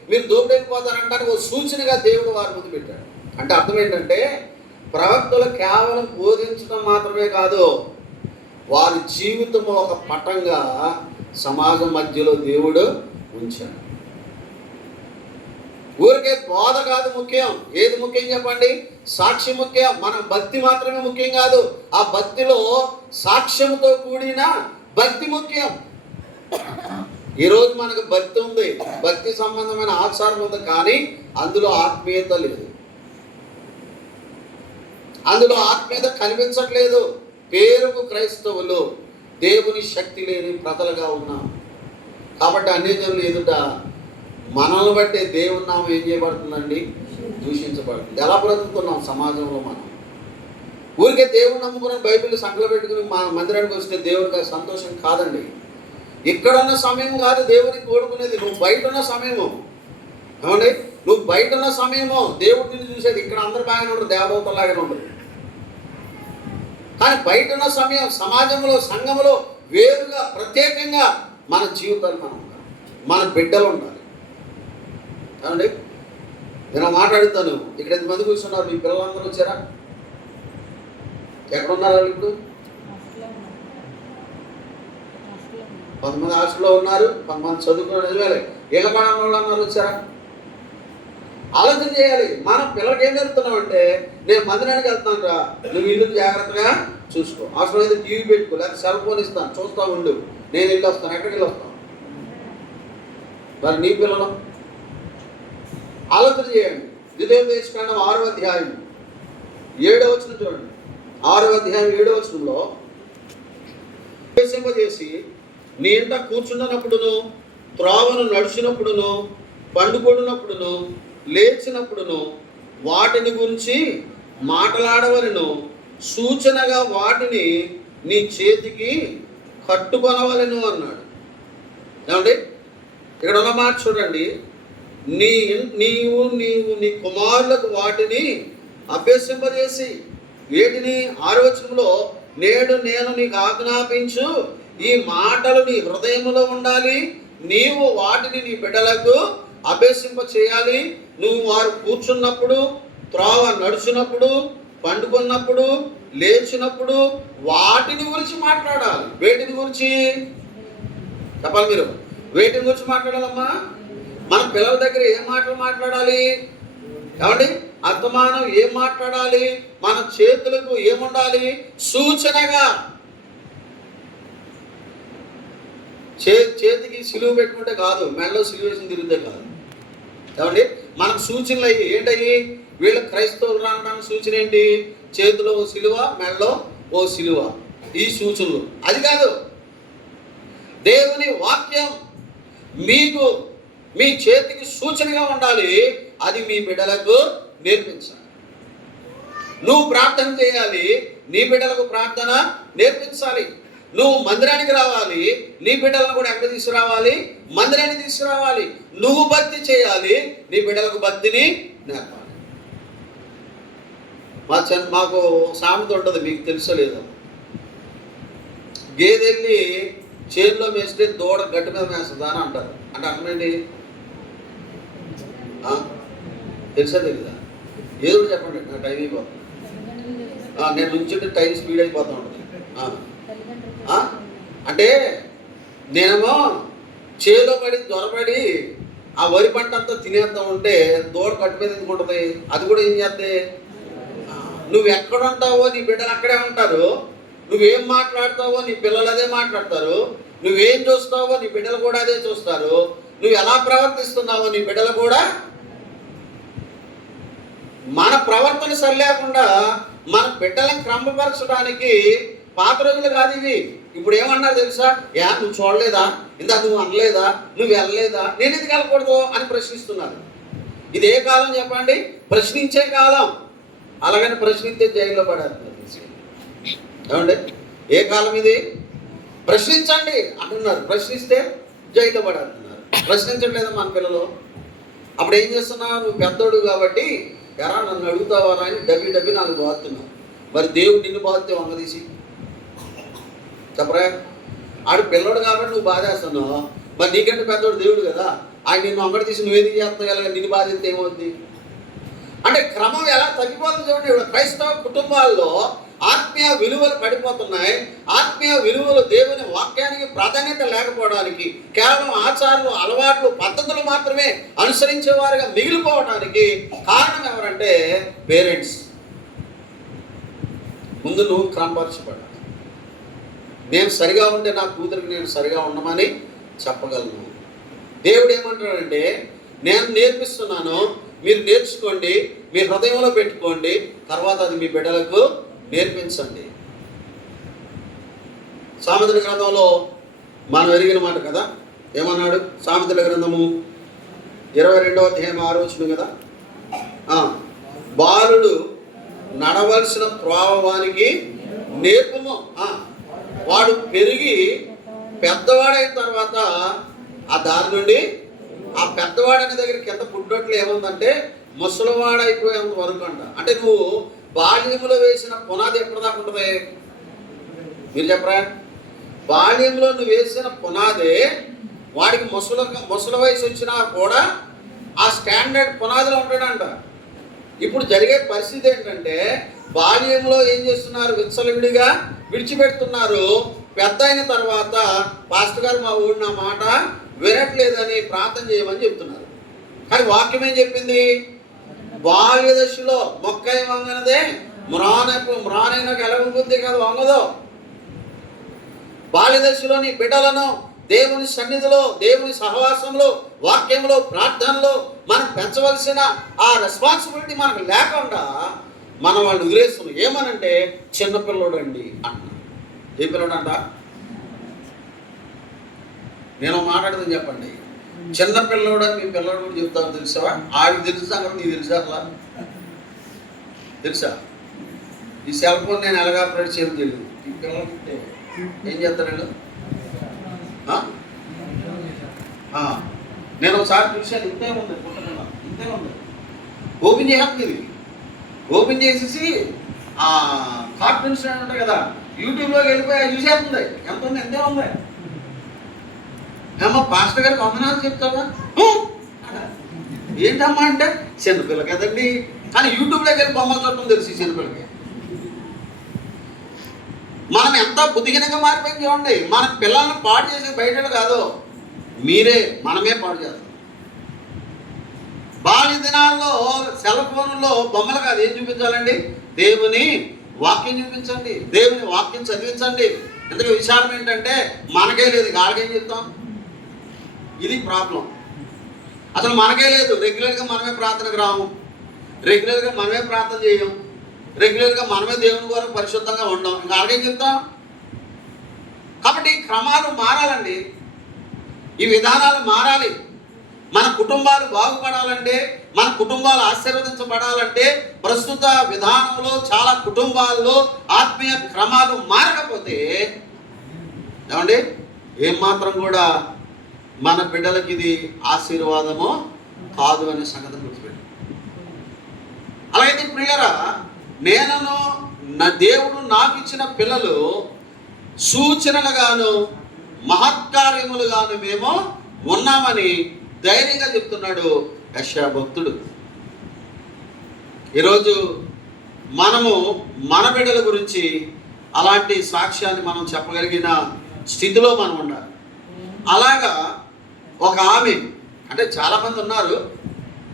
మీరు దోపుడు వెళ్ళిపోతారంటానికి ఒక సూచనగా దేవుడు వారి ముందు పెట్టాడు. అంటే అర్థం ఏంటంటే, ప్రవక్తలు కేవలం బోధించడం మాత్రమే కాదు, వారి జీవితం ఒక పటంగా సమాజం మధ్యలో దేవుడు ఉంచాడు. ఊరికే బోధ కాదు ముఖ్యం. ఏది ముఖ్యం చెప్పండి? సాక్షి ముఖ్యం. మన భక్తి మాత్రమే ముఖ్యం కాదు, ఆ భక్తిలో సాక్ష్యంతో కూడిన భక్తి ముఖ్యం. ఈరోజు మనకు భక్తి ఉంది, భక్తి సంబంధమైన ఆచారం ఉంది, కానీ అందులో ఆత్మీయత లేదు, అందులో ఆత్మీయత కనిపించట్లేదు. పేరుకు క్రైస్తవులు, దేవుని శక్తి లేని ప్రజలుగా ఉన్నాం. కాబట్టి అన్ని జనులు ఎదుట మనల్ని బట్టే దేవుని నామం ఏం చేయబడుతుందండి? దూషించబడుతుంది. ఎలా బ్రతుకుతున్నాం సమాజంలో మనం? ఊరికే దేవుని నమ్ముకుని బైబిల్ సంకలో పెట్టుకుని మా మందిరానికి వస్తే దేవుడికి సంతోషం కాదండి. ఇక్కడున్న సమయం కాదు దేవుడికి కోరుకునేది, నువ్వు బయట ఉన్న సమయము. ఏమండి? నువ్వు బయట ఉన్న సమయము దేవుడిని చూసేది. ఇక్కడ అందరు బాగానే ఉండరు, దేవదూతలాగానే ఉండరు. కానీ బయట ఉన్న సమయం సమాజంలో సంఘంలో వేరుగా ప్రత్యేకంగా మన జీవితాలు మనం ఉండాలి, మన బిడ్డలు ఉండాలి. ఏమండి? నేను మాట్లాడుతాను. ఇక్కడ ఎంతమంది కూర్చున్నారు? మీ పిల్లలందరూ వచ్చారా? ఎక్కడున్నారు వాళ్ళు ఇప్పుడు? కొంతమంది హాస్టల్లో ఉన్నారు, కొంతమంది చదువుకున్న నిజమేలే. ఇళ్ళ పడిన వాళ్ళు అన్నారు వచ్చారా? ఆలోచన చేయాలి. మనం పిల్లలకి ఏం జరుగుతున్నాం అంటే, నేను మందిరానికి వెళ్తాను రా, నువ్వు ఇల్లు జాగ్రత్తగా చూసుకో, అవసరం అయితే టీవీ పెట్టుకో, లేకపోతే సెల్ ఫోన్ ఇస్తాను చూస్తూ ఉండు, నేను వెళ్ళి వస్తాను. ఎక్కడికి వెళ్ళి వస్తాను? మరి నీ పిల్లలు ఆలోచన చేయండి. ద్వితీయోపదేశకాండం 6వ అధ్యాయం 7వ వచనం చూడండి. 6వ అధ్యాయం 7వ వచనంలో, చేసి నీ ఇంట కూర్చున్నప్పుడును, త్రోవను నడిచినప్పుడును, పండుకొడినప్పుడును, లేచినప్పుడును వాటిని గురించి మాట్లాడవలను, సూచనగా వాటిని నీ చేతికి కట్టుకొనవలను అన్నాడు. ఏమండి? ఇక్కడ ఉన్న మాట చూడండి. నీవు నీ కుమారులకు వాటిని అభ్యసింపజేసి, వేటిని? 6వ వచనంలో, నేడు నేను నీకు ఆజ్ఞాపించు ఈ మాటలు నీ హృదయములో ఉండాలి, నీవు వాటిని నీ బిడ్డలకు అభ్యసింప చేయాలి. నువ్వు వారు కూర్చున్నప్పుడు, త్రోవ నడుచున్నప్పుడు, పండుకున్నప్పుడు, లేచినప్పుడు వాటిని గురించి మాట్లాడాలి. వేటిని గురించి చెప్పాలి మీరు? వేటిని గురించి మాట్లాడాలమ్మా? మన పిల్లల దగ్గర ఏ మాటలు మాట్లాడాలి? ఏమండి, అర్థమానం ఏం మాట్లాడాలి? మన చేతులకు ఏముండాలి? సూచనగా. చేతికి సిలువ పెట్టుకుంటే కాదు, మెడలో సిలువ వేసిన తిరిగితే కాదు. ఏమండి, మనకు సూచనలు అయ్యి ఏంటయ్యి? వీళ్ళ క్రైస్తవులు రావడానికి సూచన ఏంటి? చేతిలో ఓ సిలువ, మెడలో ఓ సిలువ. ఈ సూచనలు అది కాదు. దేవుని వాక్యం మీకు మీ చేతికి సూచనగా ఉండాలి. అది మీ బిడ్డలకు నేర్పించాలి. నువ్వు ప్రార్థన చేయాలి, నీ బిడ్డలకు ప్రార్థన నేర్పించాలి. నువ్వు మందిరానికి రావాలి, నీ బిడ్డలను కూడా ఎక్కడ తీసుకురావాలి? మందిరానికి తీసుకురావాలి. నువ్వు భక్తి చేయాలి, నీ బిడ్డలకు భక్తిని నేర్పాలి. మాకు సామెత ఉంటుంది, మీకు తెలుసలేదు. గేదెల్ని చేనులో మేస్తే దూడ గట్టి మీద మేస్తుందా అని అంటారు. అంటే అర్థమేంటి? తెలుసా తెలీదా? ఏదో చెప్పండి, నా టైం అయిపోతుంది. నేను నుంచుంటే టైం స్పీడ్ అయిపోతూ ఉంటుంది. అంటే నేనేమో చేలో పడి దొరపడి ఆ వరి పంట అంతా తినేస్తా ఉంటే దూడ కట్టు మీద ఎందుకు ఉంటుంది? అది కూడా ఏం చేస్తే, నువ్వు ఎక్కడ ఉంటావో నీ బిడ్డలు అక్కడే ఉంటారు. నువ్వేం మాట్లాడతావో నీ పిల్లలు అదే మాట్లాడతారు. నువ్వేం చూస్తావో నీ బిడ్డలు కూడా అదే చూస్తారు. నువ్వు ఎలా ప్రవర్తిస్తున్నావో నీ బిడ్డలు కూడా. మన ప్రవర్తన సరిలేకుండా మన బిడ్డలను క్రమపరచడానికి పాత రోజులు కాదు ఇవి. ఇప్పుడు ఏమన్నారు తెలుసా? నువ్వు చూడలేదా? ఇందా నువ్వు అనలేదా? నువ్వు వెళ్ళలేదా? నేను ఎందుకు వెళ్ళకూడదు అని ప్రశ్నిస్తున్నారు. ఇది ఏ కాలం చెప్పండి? ప్రశ్నించే కాలం. అలాగని ప్రశ్నించే జైల్లో పడేస్తున్నారు. ఏమండి, ఏ కాలం ఇది? ప్రశ్నించండి అంటున్నారు, ప్రశ్నిస్తే జైల్లో పడేస్తున్నారు. ప్రశ్నించట్లేదా మన పిల్లలు? అప్పుడు ఏం చేస్తున్నావు? నువ్వు పెద్దోడు కాబట్టి ఎరా నన్ను అడుగుతావా అని డబ్బి నాకు బాగుతున్నావు. మరి దేవుడు నిన్ను బాధితే వంగదీసి చెప్పరా? ఆడు పిల్లడు కాబట్టి నువ్వు బాధేస్తున్నావు. మరి నీకంటే పెద్దోడు దేవుడు కదా, ఆయన నిన్ను అంగడి తీసి నువ్వేది చేస్తావు? ఎలాగ నిన్ను బాధిస్తే ఏమవుద్ది? అంటే క్రమం ఎలా తగ్గిపోతుంది చూడండి. ఇప్పుడు క్రైస్తవ కుటుంబాల్లో ఆత్మీయ విలువలు పడిపోతున్నాయి. ఆత్మీయ విలువలు దేవుని వాక్యానికి ప్రాధాన్యత లేకపోవడానికి, కేవలం ఆచారాలు, అలవాట్లు, పద్ధతులు మాత్రమే అనుసరించేవారుగా మిగిలిపోవడానికి కారణం ఎవరంటే పేరెంట్స్. ముందు నువ్వు క్రమపరచబడాలి. నేను సరిగా ఉంటే నా కూతురికి నేను సరిగా ఉండమని చెప్పగలను. దేవుడు ఏమంటాడంటే, నేను నేర్పిస్తున్నాను, మీరు నేర్చుకోండి, మీ హృదయంలో పెట్టుకోండి, తర్వాత అది మీ బిడ్డలకు నేర్పించండి. సామెతల గ్రంథంలో మనం ఎరిగిన మాట కదా, ఏమన్నాడు? సామెతల గ్రంథము 22వ అధ్యాయం 6వ వచనం కదా, బాలుడు నడవలసిన త్రోవ వానికి నేర్పుము, వాడు పెరిగి పెద్దవాడైన తర్వాత ఆ దారి నుండి, ఆ పెద్దవాడనే దగ్గర కింద పుట్టినట్లు ఏముందంటే ముసలివాడైపోయేంత వరకు అంట. అంటే నువ్వు బాల్యంలో వేసిన పునాది ఎప్పటిదాకా ఉంటుంది? మీరు చెప్పరా? బాల్యంలో నువ్వు వేసిన పునాదే వాడికి ముసలి వయసు వచ్చినా కూడా ఆ స్టాండర్డ్ పునాదిలో ఉంటాడంట. ఇప్పుడు జరిగే పరిస్థితి ఏంటంటే, బాల్యంలో ఏం చేస్తున్నారు? విచ్చలవిడిగా విడిచిపెడుతున్నారు. పెద్ద అయిన తర్వాత పాస్టర్ గారు మా ఊరు నా మాట వినట్లేదని ప్రార్థన చేయమని చెప్తున్నారు. కానీ వాక్యం ఏం చెప్పింది? బాల్య దశలో మొక్కై వంగనదే మ్రానైనకు ఎలా ఉంటుంది కదా, వంగదో. బాల్య దశలో నీ బిడ్డలను దేవుని సన్నిధిలో, దేవుని సహవాసంలో, వాక్యంలో, ప్రార్థనలో మనం పెంచవలసిన ఆ రెస్పాన్సిబిలిటీ మనకు లేకుండా మనం వాళ్ళు వదిలేస్తున్నాం. ఏమనంటే చిన్నపిల్లడు అండి అంటున్నారు. ఏ పిల్లడు అంట? నేను మాట్లాడదని చెప్పండి. చిన్నపిల్లడు అని మీ పిల్లడు కూడా చెప్తాను తెలుసా? ఆడికి తెలుసు సంగతి నీకు తెలుసా? అలా తెలుసా? ఈ సెల్ ఫోన్ నేను ఎలాగ ఆపరేట్ చేయడం తెలియదు. ఈ పిల్లలకి ఏం చేస్తాడు? నేను ఒకసారి చూశాను, ఇంతే ఉంది పుట్టకుండా, ఇంతే ఉంది. ఓపెన్ చేస్తుంది. ఓపెన్ చేసేసి కార్టూన్స్ ఉంటాయి కదా, యూట్యూబ్లోకి వెళ్ళిపోయి చూసేస్తుంది. ఎంత ఉంది? ఎంతే ఉంది. ఏమో పాస్టర్ గారికి వందనాలు చెప్తావా? ఏంటమ్మా అంటే చిన్నపిల్ల కదండి. కానీ యూట్యూబ్లోకి వెళ్ళి బొమ్మలు చూడటం తెలుసు ఈ చిన్నపిల్లకి. మనం ఎంత బుద్ధిహీనంగా మారిపోయింది చూడండి. మన పిల్లల్ని పాడు చేసే బయట కాదు, మనమే పాడు చేస్తాం. బాల్య దినాల్లో సెల్ ఫోన్లో బొమ్మలు కాదు, ఏం చూపించాలండి? దేవుని వాక్యం చూపించండి, దేవుని వాక్యం చదివించండి. ఎందుకు విచారం ఏంటంటే మనకే లేదు, వాళ్ళకేం చెప్తాం? ఇది ప్రాబ్లం. అసలు మనకే లేదు. రెగ్యులర్గా మనమే ప్రార్థనకు రాము, రెగ్యులర్గా మనమే ప్రార్థన చేయం, రెగ్యులర్గా మనమే దేవుని కొరకు పరిశుద్ధంగా ఉండం. ఇంకా వాళ్ళకేం చెప్తాం? కాబట్టి ఈ క్రమాలు మారాలండి, ఈ విధానాలు మారాలి. మన కుటుంబాలు బాగుపడాలంటే, మన కుటుంబాలు ఆశీర్వదించబడాలంటే ప్రస్తుత విధానంలో చాలా కుటుంబాల్లో ఆత్మీయ క్రమాలు మారకపోతే ఏమండి ఏమాత్రం కూడా మన బిడ్డలకి ఇది ఆశీర్వాదము కాదు అనే సంగతి గుర్తుపెట్టు. అలాగైతే ప్రియరా, నా దేవుడు నాకు ఇచ్చిన పిల్లలు సూచనలుగాను మహత్కార్యములుగాను మేము ఉన్నామని ధైర్యంగా చెప్తున్నాడు యెషయా భక్తుడు. ఈరోజు మనము మన బిడ్డల గురించి అలాంటి సాక్ష్యాన్ని మనం చెప్పగలిగిన స్థితిలో మనం ఉండాలి. అలాగా ఒక ఆమె, అంటే చాలామంది ఉన్నారు,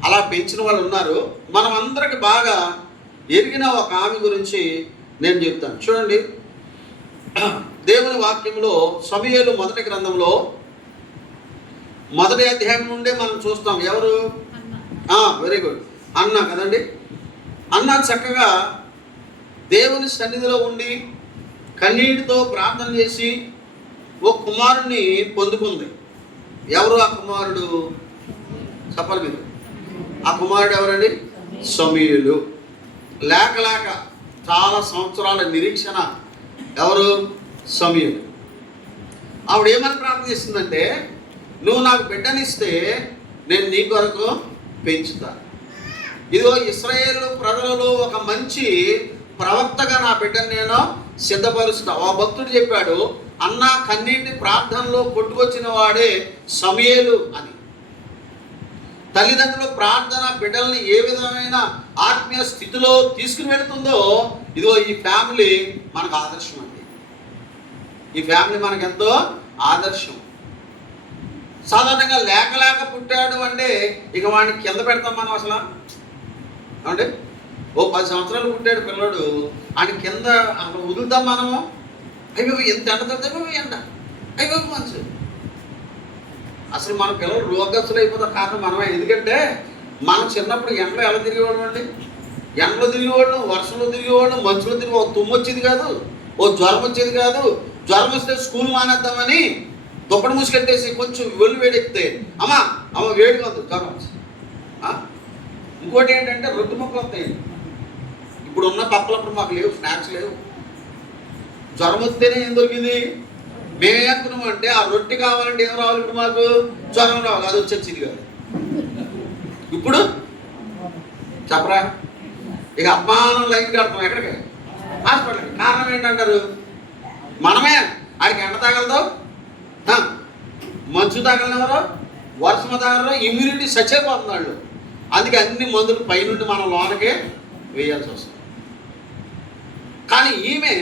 అలా పెంచిన వాళ్ళు ఉన్నారు. మనం అందరికి బాగా ఎరిగిన ఒక ఆమె గురించి నేను చెప్తాను. చూడండి, దేవుని వాక్యంలో సమూయేలు మొదటి గ్రంథంలో 1వ అధ్యాయం నుండే మనం చూస్తాం. ఎవరు? వెరీ గుడ్, అన్న కదండి. అన్న చక్కగా దేవుని సన్నిధిలో ఉండి కన్నీటితో ప్రార్థన చేసి ఓ కుమారుణ్ణి పొందుకుంది. ఎవరు ఆ కుమారుడు? చెప్పాలి మీరు. ఆ కుమారుడు ఎవరండి? సమూయేలు. లేక చాలా సంవత్సరాల నిరీక్షణ. ఎవరు? సమూయేలు. ఆవిడ ఏమని ప్రార్థన చేసిందంటే, నువ్వు నాకు బిడ్డనిస్తే నేను నీ కొరకు పెంచుతా. ఇదిగో ఇశ్రాయేలు ప్రజలలో ఒక మంచి ప్రవక్తగా నా బిడ్డను నేను సిద్ధపరుస్తా. ఆ భక్తుడు చెప్పాడు, అన్న కన్నీటి ప్రార్థనలో కొట్టుకొచ్చిన వాడే సమూయేలు అని. తల్లిదండ్రుల ప్రార్థన బిడ్డల్ని ఏ విధమైన ఆత్మీయ స్థితిలో తీసుకుని వెళుతుందో, ఇదిగో ఈ ఫ్యామిలీ మనకు ఆదర్శం అండి. ఈ ఫ్యామిలీ మనకెంతో ఆదర్శం. సాధారణంగా లేక పుట్టాడు అంటే ఇక వాడిని కింద పెడతాం మనం అసలు. అంటే ఓ 10 సంవత్సరాలు పుట్టాడు పిల్లడు, ఆయన కింద అసలు వదులుతాం మనము? అయ్యో ఎంత ఎండ తగ్గుతాయి, ఎండ అయ్యో మంచి. అసలు మన పిల్లలు రోగస్తులు అయిపోతాం కారణం మనమే. ఎందుకంటే మనం చిన్నప్పుడు ఎండలో ఎలా తిరిగేవాళ్ళం అండి? ఎండలో తిరిగేవాళ్ళం, వర్షంలో తిరిగేవాళ్ళం, మంచులో తిరిగి ఓ తుమ్ము వచ్చేది కాదు, ఓ జ్వరం వచ్చేది కాదు. జ్వరం వస్తే స్కూల్ మానేద్దామని దుప్పటి మూసుకెట్టేసి కొంచెం ఒళ్ళు వేడెక్కితే అమ్మ వేడిగా వద్దు జ్వరం. ఇంకోటి ఏంటంటే రొట్టె ముక్కలు వస్తాయి. ఇప్పుడు ఉన్న పప్పులప్పుడు మాకు లేవు, స్నాక్స్ లేవు. జ్వరం వస్తేనే ఏం దొరికింది? మేమే అనుకున్నాం అంటే ఆ రొట్టె కావాలంటే ఏం రావాలి? ఇప్పుడు మాకు జ్వరం రావాలి, అది వచ్చేది కాదు. ఇప్పుడు చెప్పరా, ఇక అమ్మానం లైన్ కడతాం ఎక్కడికి? హాస్పిటల్కి. కారణం ఏంటంటారు? మనమే. ఆడికి ఎండ తాగలదు, మంచు తాగలనెవరో, వర్షం తాగలరో, ఇమ్యూనిటీ సచ్చైపోతుంది వాళ్ళు. అందుకే అన్ని మందులు పైనుండి మనం లోనకే వేయాల్సి వస్తుంది. కానీ ఈమె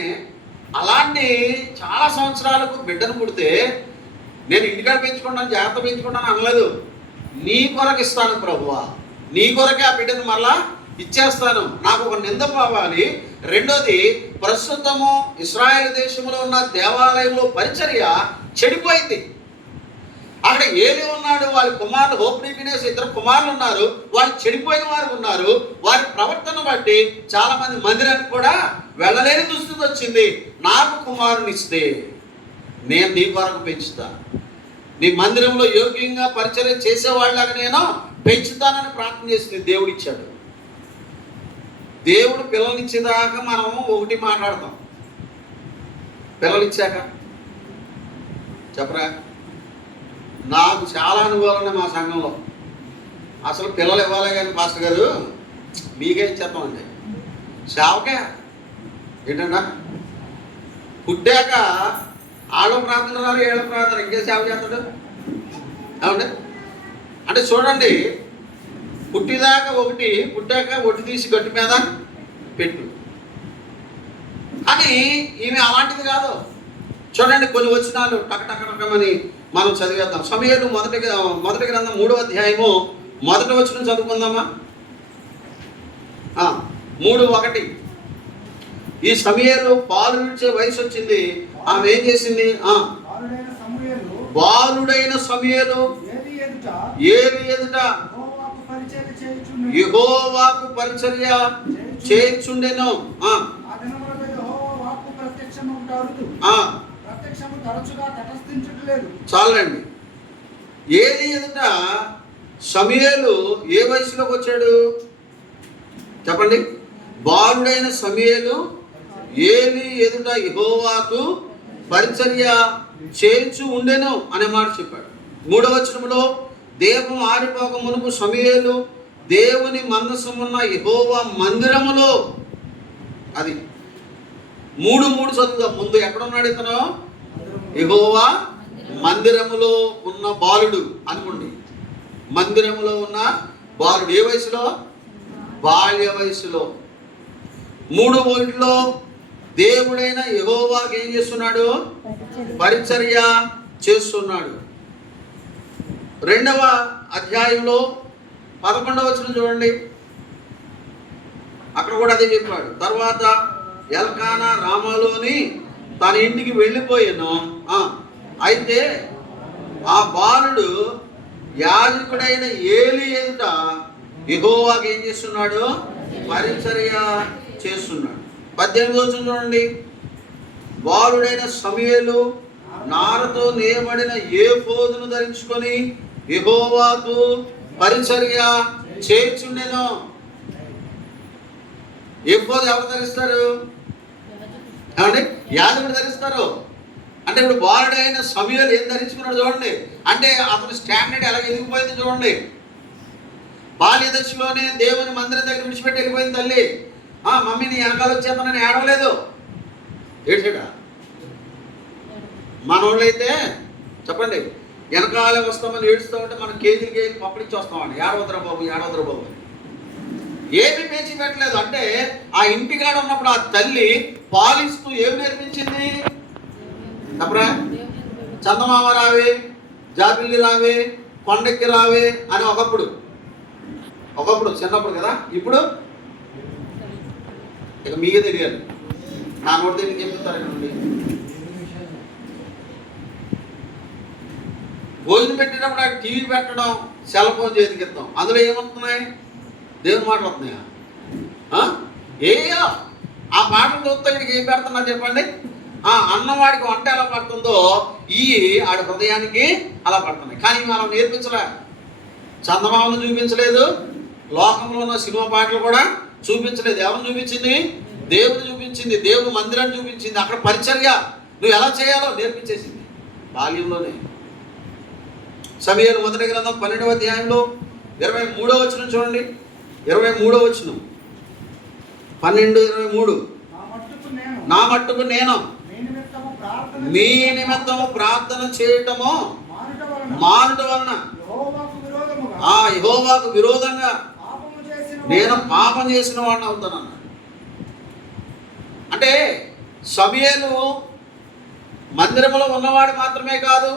అలాంటి చాలా సంవత్సరాలకు బిడ్డను పుడితే నేను ఇంటికాడ పెంచుకుంటాను, జాగ్రత్త పెంచుకుంటాను అనలేదు. నీ కొరకు ఇస్తాను ప్రభువా, నీ కొరకే ఆ బిడ్డను మళ్ళా ఇచ్చేస్తాను, నాకు ఒక నింద పోవాలి. రెండోది, ప్రస్తుతము ఇశ్రాయేలు దేశంలో ఉన్న దేవాలయంలో పరిచర్య చెడిపోయింది. అక్కడ ఏలి ఉన్నాడు, వారి కుమారులు హోప్ని ఫినేస్ 2 కుమారులు ఉన్నారు, వాళ్ళు చెడిపోయిన వారు ఉన్నారు. వారి ప్రవర్తన బట్టి చాలా మంది మందిరానికి కూడా వెళ్ళలేని దుస్థితి వచ్చింది. నాకు కుమారుని ఇస్తే నేను నీ కొరకు పెంచుతా, నీ మందిరంలో యోగ్యంగా పరిచర్య చేసేవాళ్ళగా నేను పెంచుతానని ప్రార్థన చేసింది. దేవుడు ఇచ్చాడు. దేవుడు పిల్లలు ఇచ్చేదాకా మనము ఒకటి మాట్లాడతాం, పిల్లలు ఇచ్చాక చెప్పరా. నాకు చాలా అనుభవాలు ఉన్నాయి మా సంఘంలో. అసలు పిల్లలు ఇవ్వాలి కానీ పాస్టర్ గారు మీకే ఇచ్చేస్తామండి. సేవకే ఏంటన్నా, పుట్టాక ఆడో ప్రార్థన రారు, ఏళ్ళ ప్రార్థన, ఇంకే సేవ చేస్తాడు. అవునండి. అంటే చూడండి, పుట్టిదాకా ఒకటి, పుట్టాక ఒట్టి తీసి గట్టి మీద పెట్టు. కానీ ఈమె అలాంటిది కాదు. చూడండి కొన్ని వచనాలు టకటకమని మనం చదివేద్దాం. సమూయేలు మొదటి గ్రంథం 3వ అధ్యాయము 1వ వచనం చదువుకుందామా? 3:1. ఈ సమూయేలు పాలు విడిచే వయసు వచ్చింది. ఆమె ఏం చేసింది? బాలుడైన సమూయేలు ఏలి ఎదుట యెహోవాకు పరిచర్య చేయుచుండెను. చాలండి. ఏలి ఎదుట సమూయేలు ఏ వయసులోకి వచ్చాడు చెప్పండి? బాలుడైన సమూయేలు ఏలి ఎదుట యెహోవాకు పరిచర్య చేయించు ఉండెను అనే మాట చెప్పాడు. 3వ వచనంలో దీపం ఆరిపోక మునుపు సమూయేలు దేవుని మందసమున్న యెహోవా మందిరములో, అది 3:3 చదువుదాం. ముందు ఎక్కడున్నాడు ఇతను? యెహోవా మందిరములో ఉన్న బాలుడు అనుకోండి. మందిరములో ఉన్న బాలుడు ఏ వయసులో? బాల్య వయసులో. 3:1 దేవుడైన యెహోవాకి ఏం చేస్తున్నాడు? పరిచర్య చేస్తున్నాడు. 2వ అధ్యాయంలో 11వ వచనం చూడండి. అక్కడ కూడా అదే చెప్పాడు. తర్వాత ఎల్కానా రామాలోని తన ఇంటికి వెళ్ళిపోయాను. అయితే ఆ బాలుడు యాజకుడైన ఏలి ఎదుట యెహోవాకి ఏం చేస్తున్నాడు? పరిచర్య చేస్తున్నాడు. 18వ వచనం చూడండి. బాలుడైన సమూయేలు నారతో నేయబడిన ఏఫోదును ధరించుకొని యెహోవాకు పరిచర్య చేయుచుండెను. ఏఫోదు ఎవరు ధరిస్తారు? ఏమండి? యాజకుడు ధరిస్తారు. అంటే ఇప్పుడు బాలుడైన సమూయేలు ఏం ధరించుకున్నాడు చూడండి. అంటే అతని స్టాండర్డ్ ఎలా ఎదిగిపోయింది చూడండి. బాల్య దశలోనే దేవుని మందిరం దగ్గర విడిచిపెట్టి వెళ్ళిపోయింది తల్లి. మమ్మీ నీ వెనకాల వచ్చేతనని ఏడవలేదు, ఏడ్చాడా? మనోళ్ళైతే చెప్పండి, వెనకాల వస్తామని ఏడుస్తూ ఉంటే మనం కేజీలు పప్పడిచ్చి వస్తామండి. ఏడవద్రా బాబు ఏమి పేచి పెట్టలేదు. అంటే ఆ ఇంటికాడ ఉన్నప్పుడు ఆ తల్లి పాలిస్తూ ఏమి నేర్పించింది? తప్పరా? చందమామ రావే, జాబిల్లి రావే, కొండెక్కి రావే అని ఒకప్పుడు చిన్నప్పుడు కదా. ఇప్పుడు ఇక మీకే తెలియాలి. నా నోటి దగ్గరికి ఏం చెప్తారండి? భోజనం పెట్టేటప్పుడు ఆ టీవీ పెట్టడం, సెల్ ఫోన్ చేతికిస్తాం. అందులో ఏమవుతున్నాయి? దేవుని మాటలు వస్తున్నాయా? ఆ మాటలు చూస్తే వీడికి ఏం పెడుతున్నా చెప్పండి? అన్నవాడికి వంట ఎలా పడుతుందో ఈ ఆడి హృదయానికి అలా పడుతున్నాయి. కానీ మనం నేర్పించలే. చందమామను చూపించలేదు, లోకంలో ఉన్న సినిమా పాటలు కూడా చూపించలేదు. ఎవరు చూపించింది? దేవుడు చూపించింది. దేవుడు మందిరాన్ని చూపించింది. అక్కడ పరిచర్య నువ్వు ఎలా చేయాలో నేర్పించేసింది బాల్యంలోనే. సమూయేలు మొదటి గ్రంథం 12వ అధ్యాయంలో 23వ వచనం చూడండి. 23వ వచనం 12:23. నా మట్టుకు నేను మీ నిమిత్తము ప్రార్థన చేయటము మానుట వలన యెహోవాకు విరోధంగా నేను పాపం చేసిన వాడిని అవుతానన్నాడు. అంటే సమూయేలు మందిరంలో ఉన్నవాడు మాత్రమే కాదు,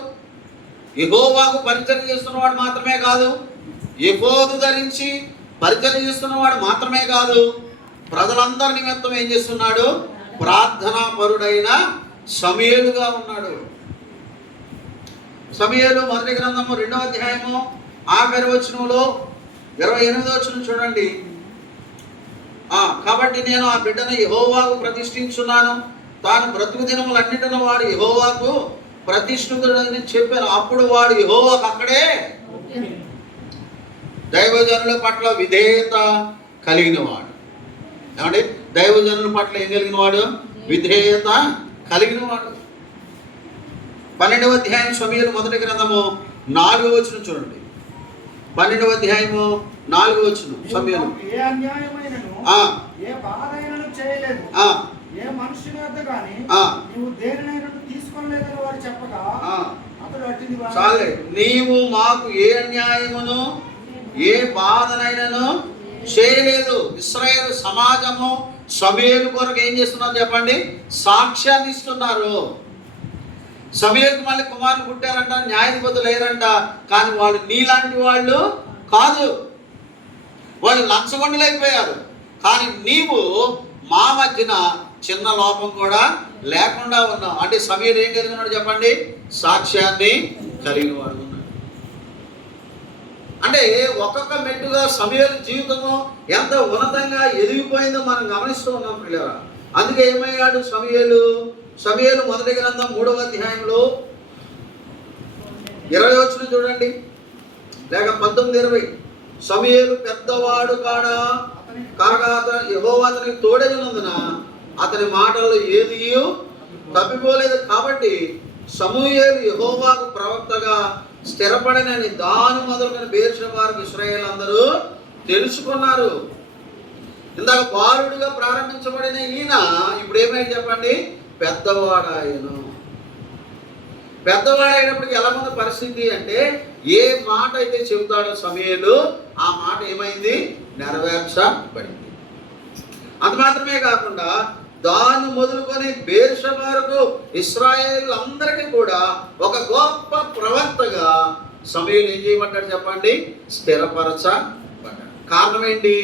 యెహోవాకు పరిచర్య చేస్తున్నవాడు మాత్రమే కాదు, ఎఫోదు ధరించి పరిచర్య చేస్తున్నవాడు మాత్రమే కాదు, ప్రజలందరి నిమిత్తం ఏం చేస్తున్నాడు? ప్రార్థనా పరుడైన సమూయేలుగా ఉన్నాడు. సమూయేలు మొదటి గ్రంథము 2వ అధ్యాయము ఆఖరి వచనంలో 28వ వచనం చూడండి. కాబట్టి నేను ఆ బిడ్డను యెహోవాకు ప్రతిష్ఠించున్నాను, తాను బ్రతుకు దినములన్నిటిలో వాడు యెహోవాకు ప్రతిష్ఠితుడని చెప్పాను. అప్పుడు వాడు యెహోవాకు అక్కడే దైవజనుల పట్ల విధేయత కలిగిన వాడు. ఏమండి? దైవజనుల పట్ల ఏం కలిగిన వాడు? విధేయత కలిగిన వాడు. 12వ అధ్యాయం సమూయేలు మొదటి గ్రంథము 4వ వచనం చూడండి. 12వ అధ్యాయము 4వ వచనం సమూయేలు. చాలే, నీవు మాకు ఏ అన్యాయమును ఏ బాధనైనాను చేయలేదు. ఇశ్రాయేలు సమాజము సమూయేలు కొరకు ఏం చేస్తున్నారు చెప్పండి? సాక్ష్యాన్ని ఇస్తున్నారు. సమూయేలుకు మళ్ళీ కుమారులు పుట్టారంట, న్యాయాధిపతులు లేరంట. కానీ వాళ్ళు నీలాంటి వాళ్ళు కాదు, వాళ్ళు లంచగొండలు అయిపోయారు. కానీ నీవు మా మధ్యన చిన్న లోపం కూడా లేకుండా ఉన్నావు. అంటే సమూయేలు ఏం కలిగి ఉన్నాడు చెప్పండి? సాక్ష్యాన్ని కలిగిన వాడు ఉన్నాడు. అంటే ఒక్కొక్క మెట్టుగా సమూయేలు జీవితము ఎంత ఉన్నతంగా ఎదిగిపోయిందో మనం గమనిస్తూ ఉన్నాం పిల్లరా. అందుకే ఏమయ్యాడు సమూయేలు మొదటి గ్రంథం 3వ అధ్యాయంలో 20 వచనం చూడండి, లేక 19:20. సమూయేలు పెద్దవాడు కాగా యెహోవా అతనికి తోడైనందున అతని మాటల్లో ఏది తప్పిపోలేదు. కాబట్టి సమూయేలు యెహోవాకు ప్రవక్తగా స్థిరపడినని దాని మొదలుకొని బెయేర్షెబాకు ఇశ్రాయేలు అందరూ తెలుసుకున్నారు. ఇందాక బాలుడిగా ప్రారంభించబడిన ఈయన ఇప్పుడు ఏమైంది చెప్పండి? పెద్దవాడాయను. పెద్దవాడైనప్పటికీ ఎలా ఉంది పరిస్థితి అంటే, ఏ మాట అయితే చెబుతాడో సమూయేలు ఆ మాట ఏమైంది? నెరవేర్చబడింది. అది మాత్రమే కాకుండా దాన్ని మొదలుకొని బెయేర్షెబా వరకు ఇశ్రాయేలు అందరికీ కూడా ఒక గొప్ప ప్రవక్తగా సమూయేలు ఏం చేయబడ్డాడు చెప్పండి? స్థిరపరచబడ్డాడు. కారణం ఏంటి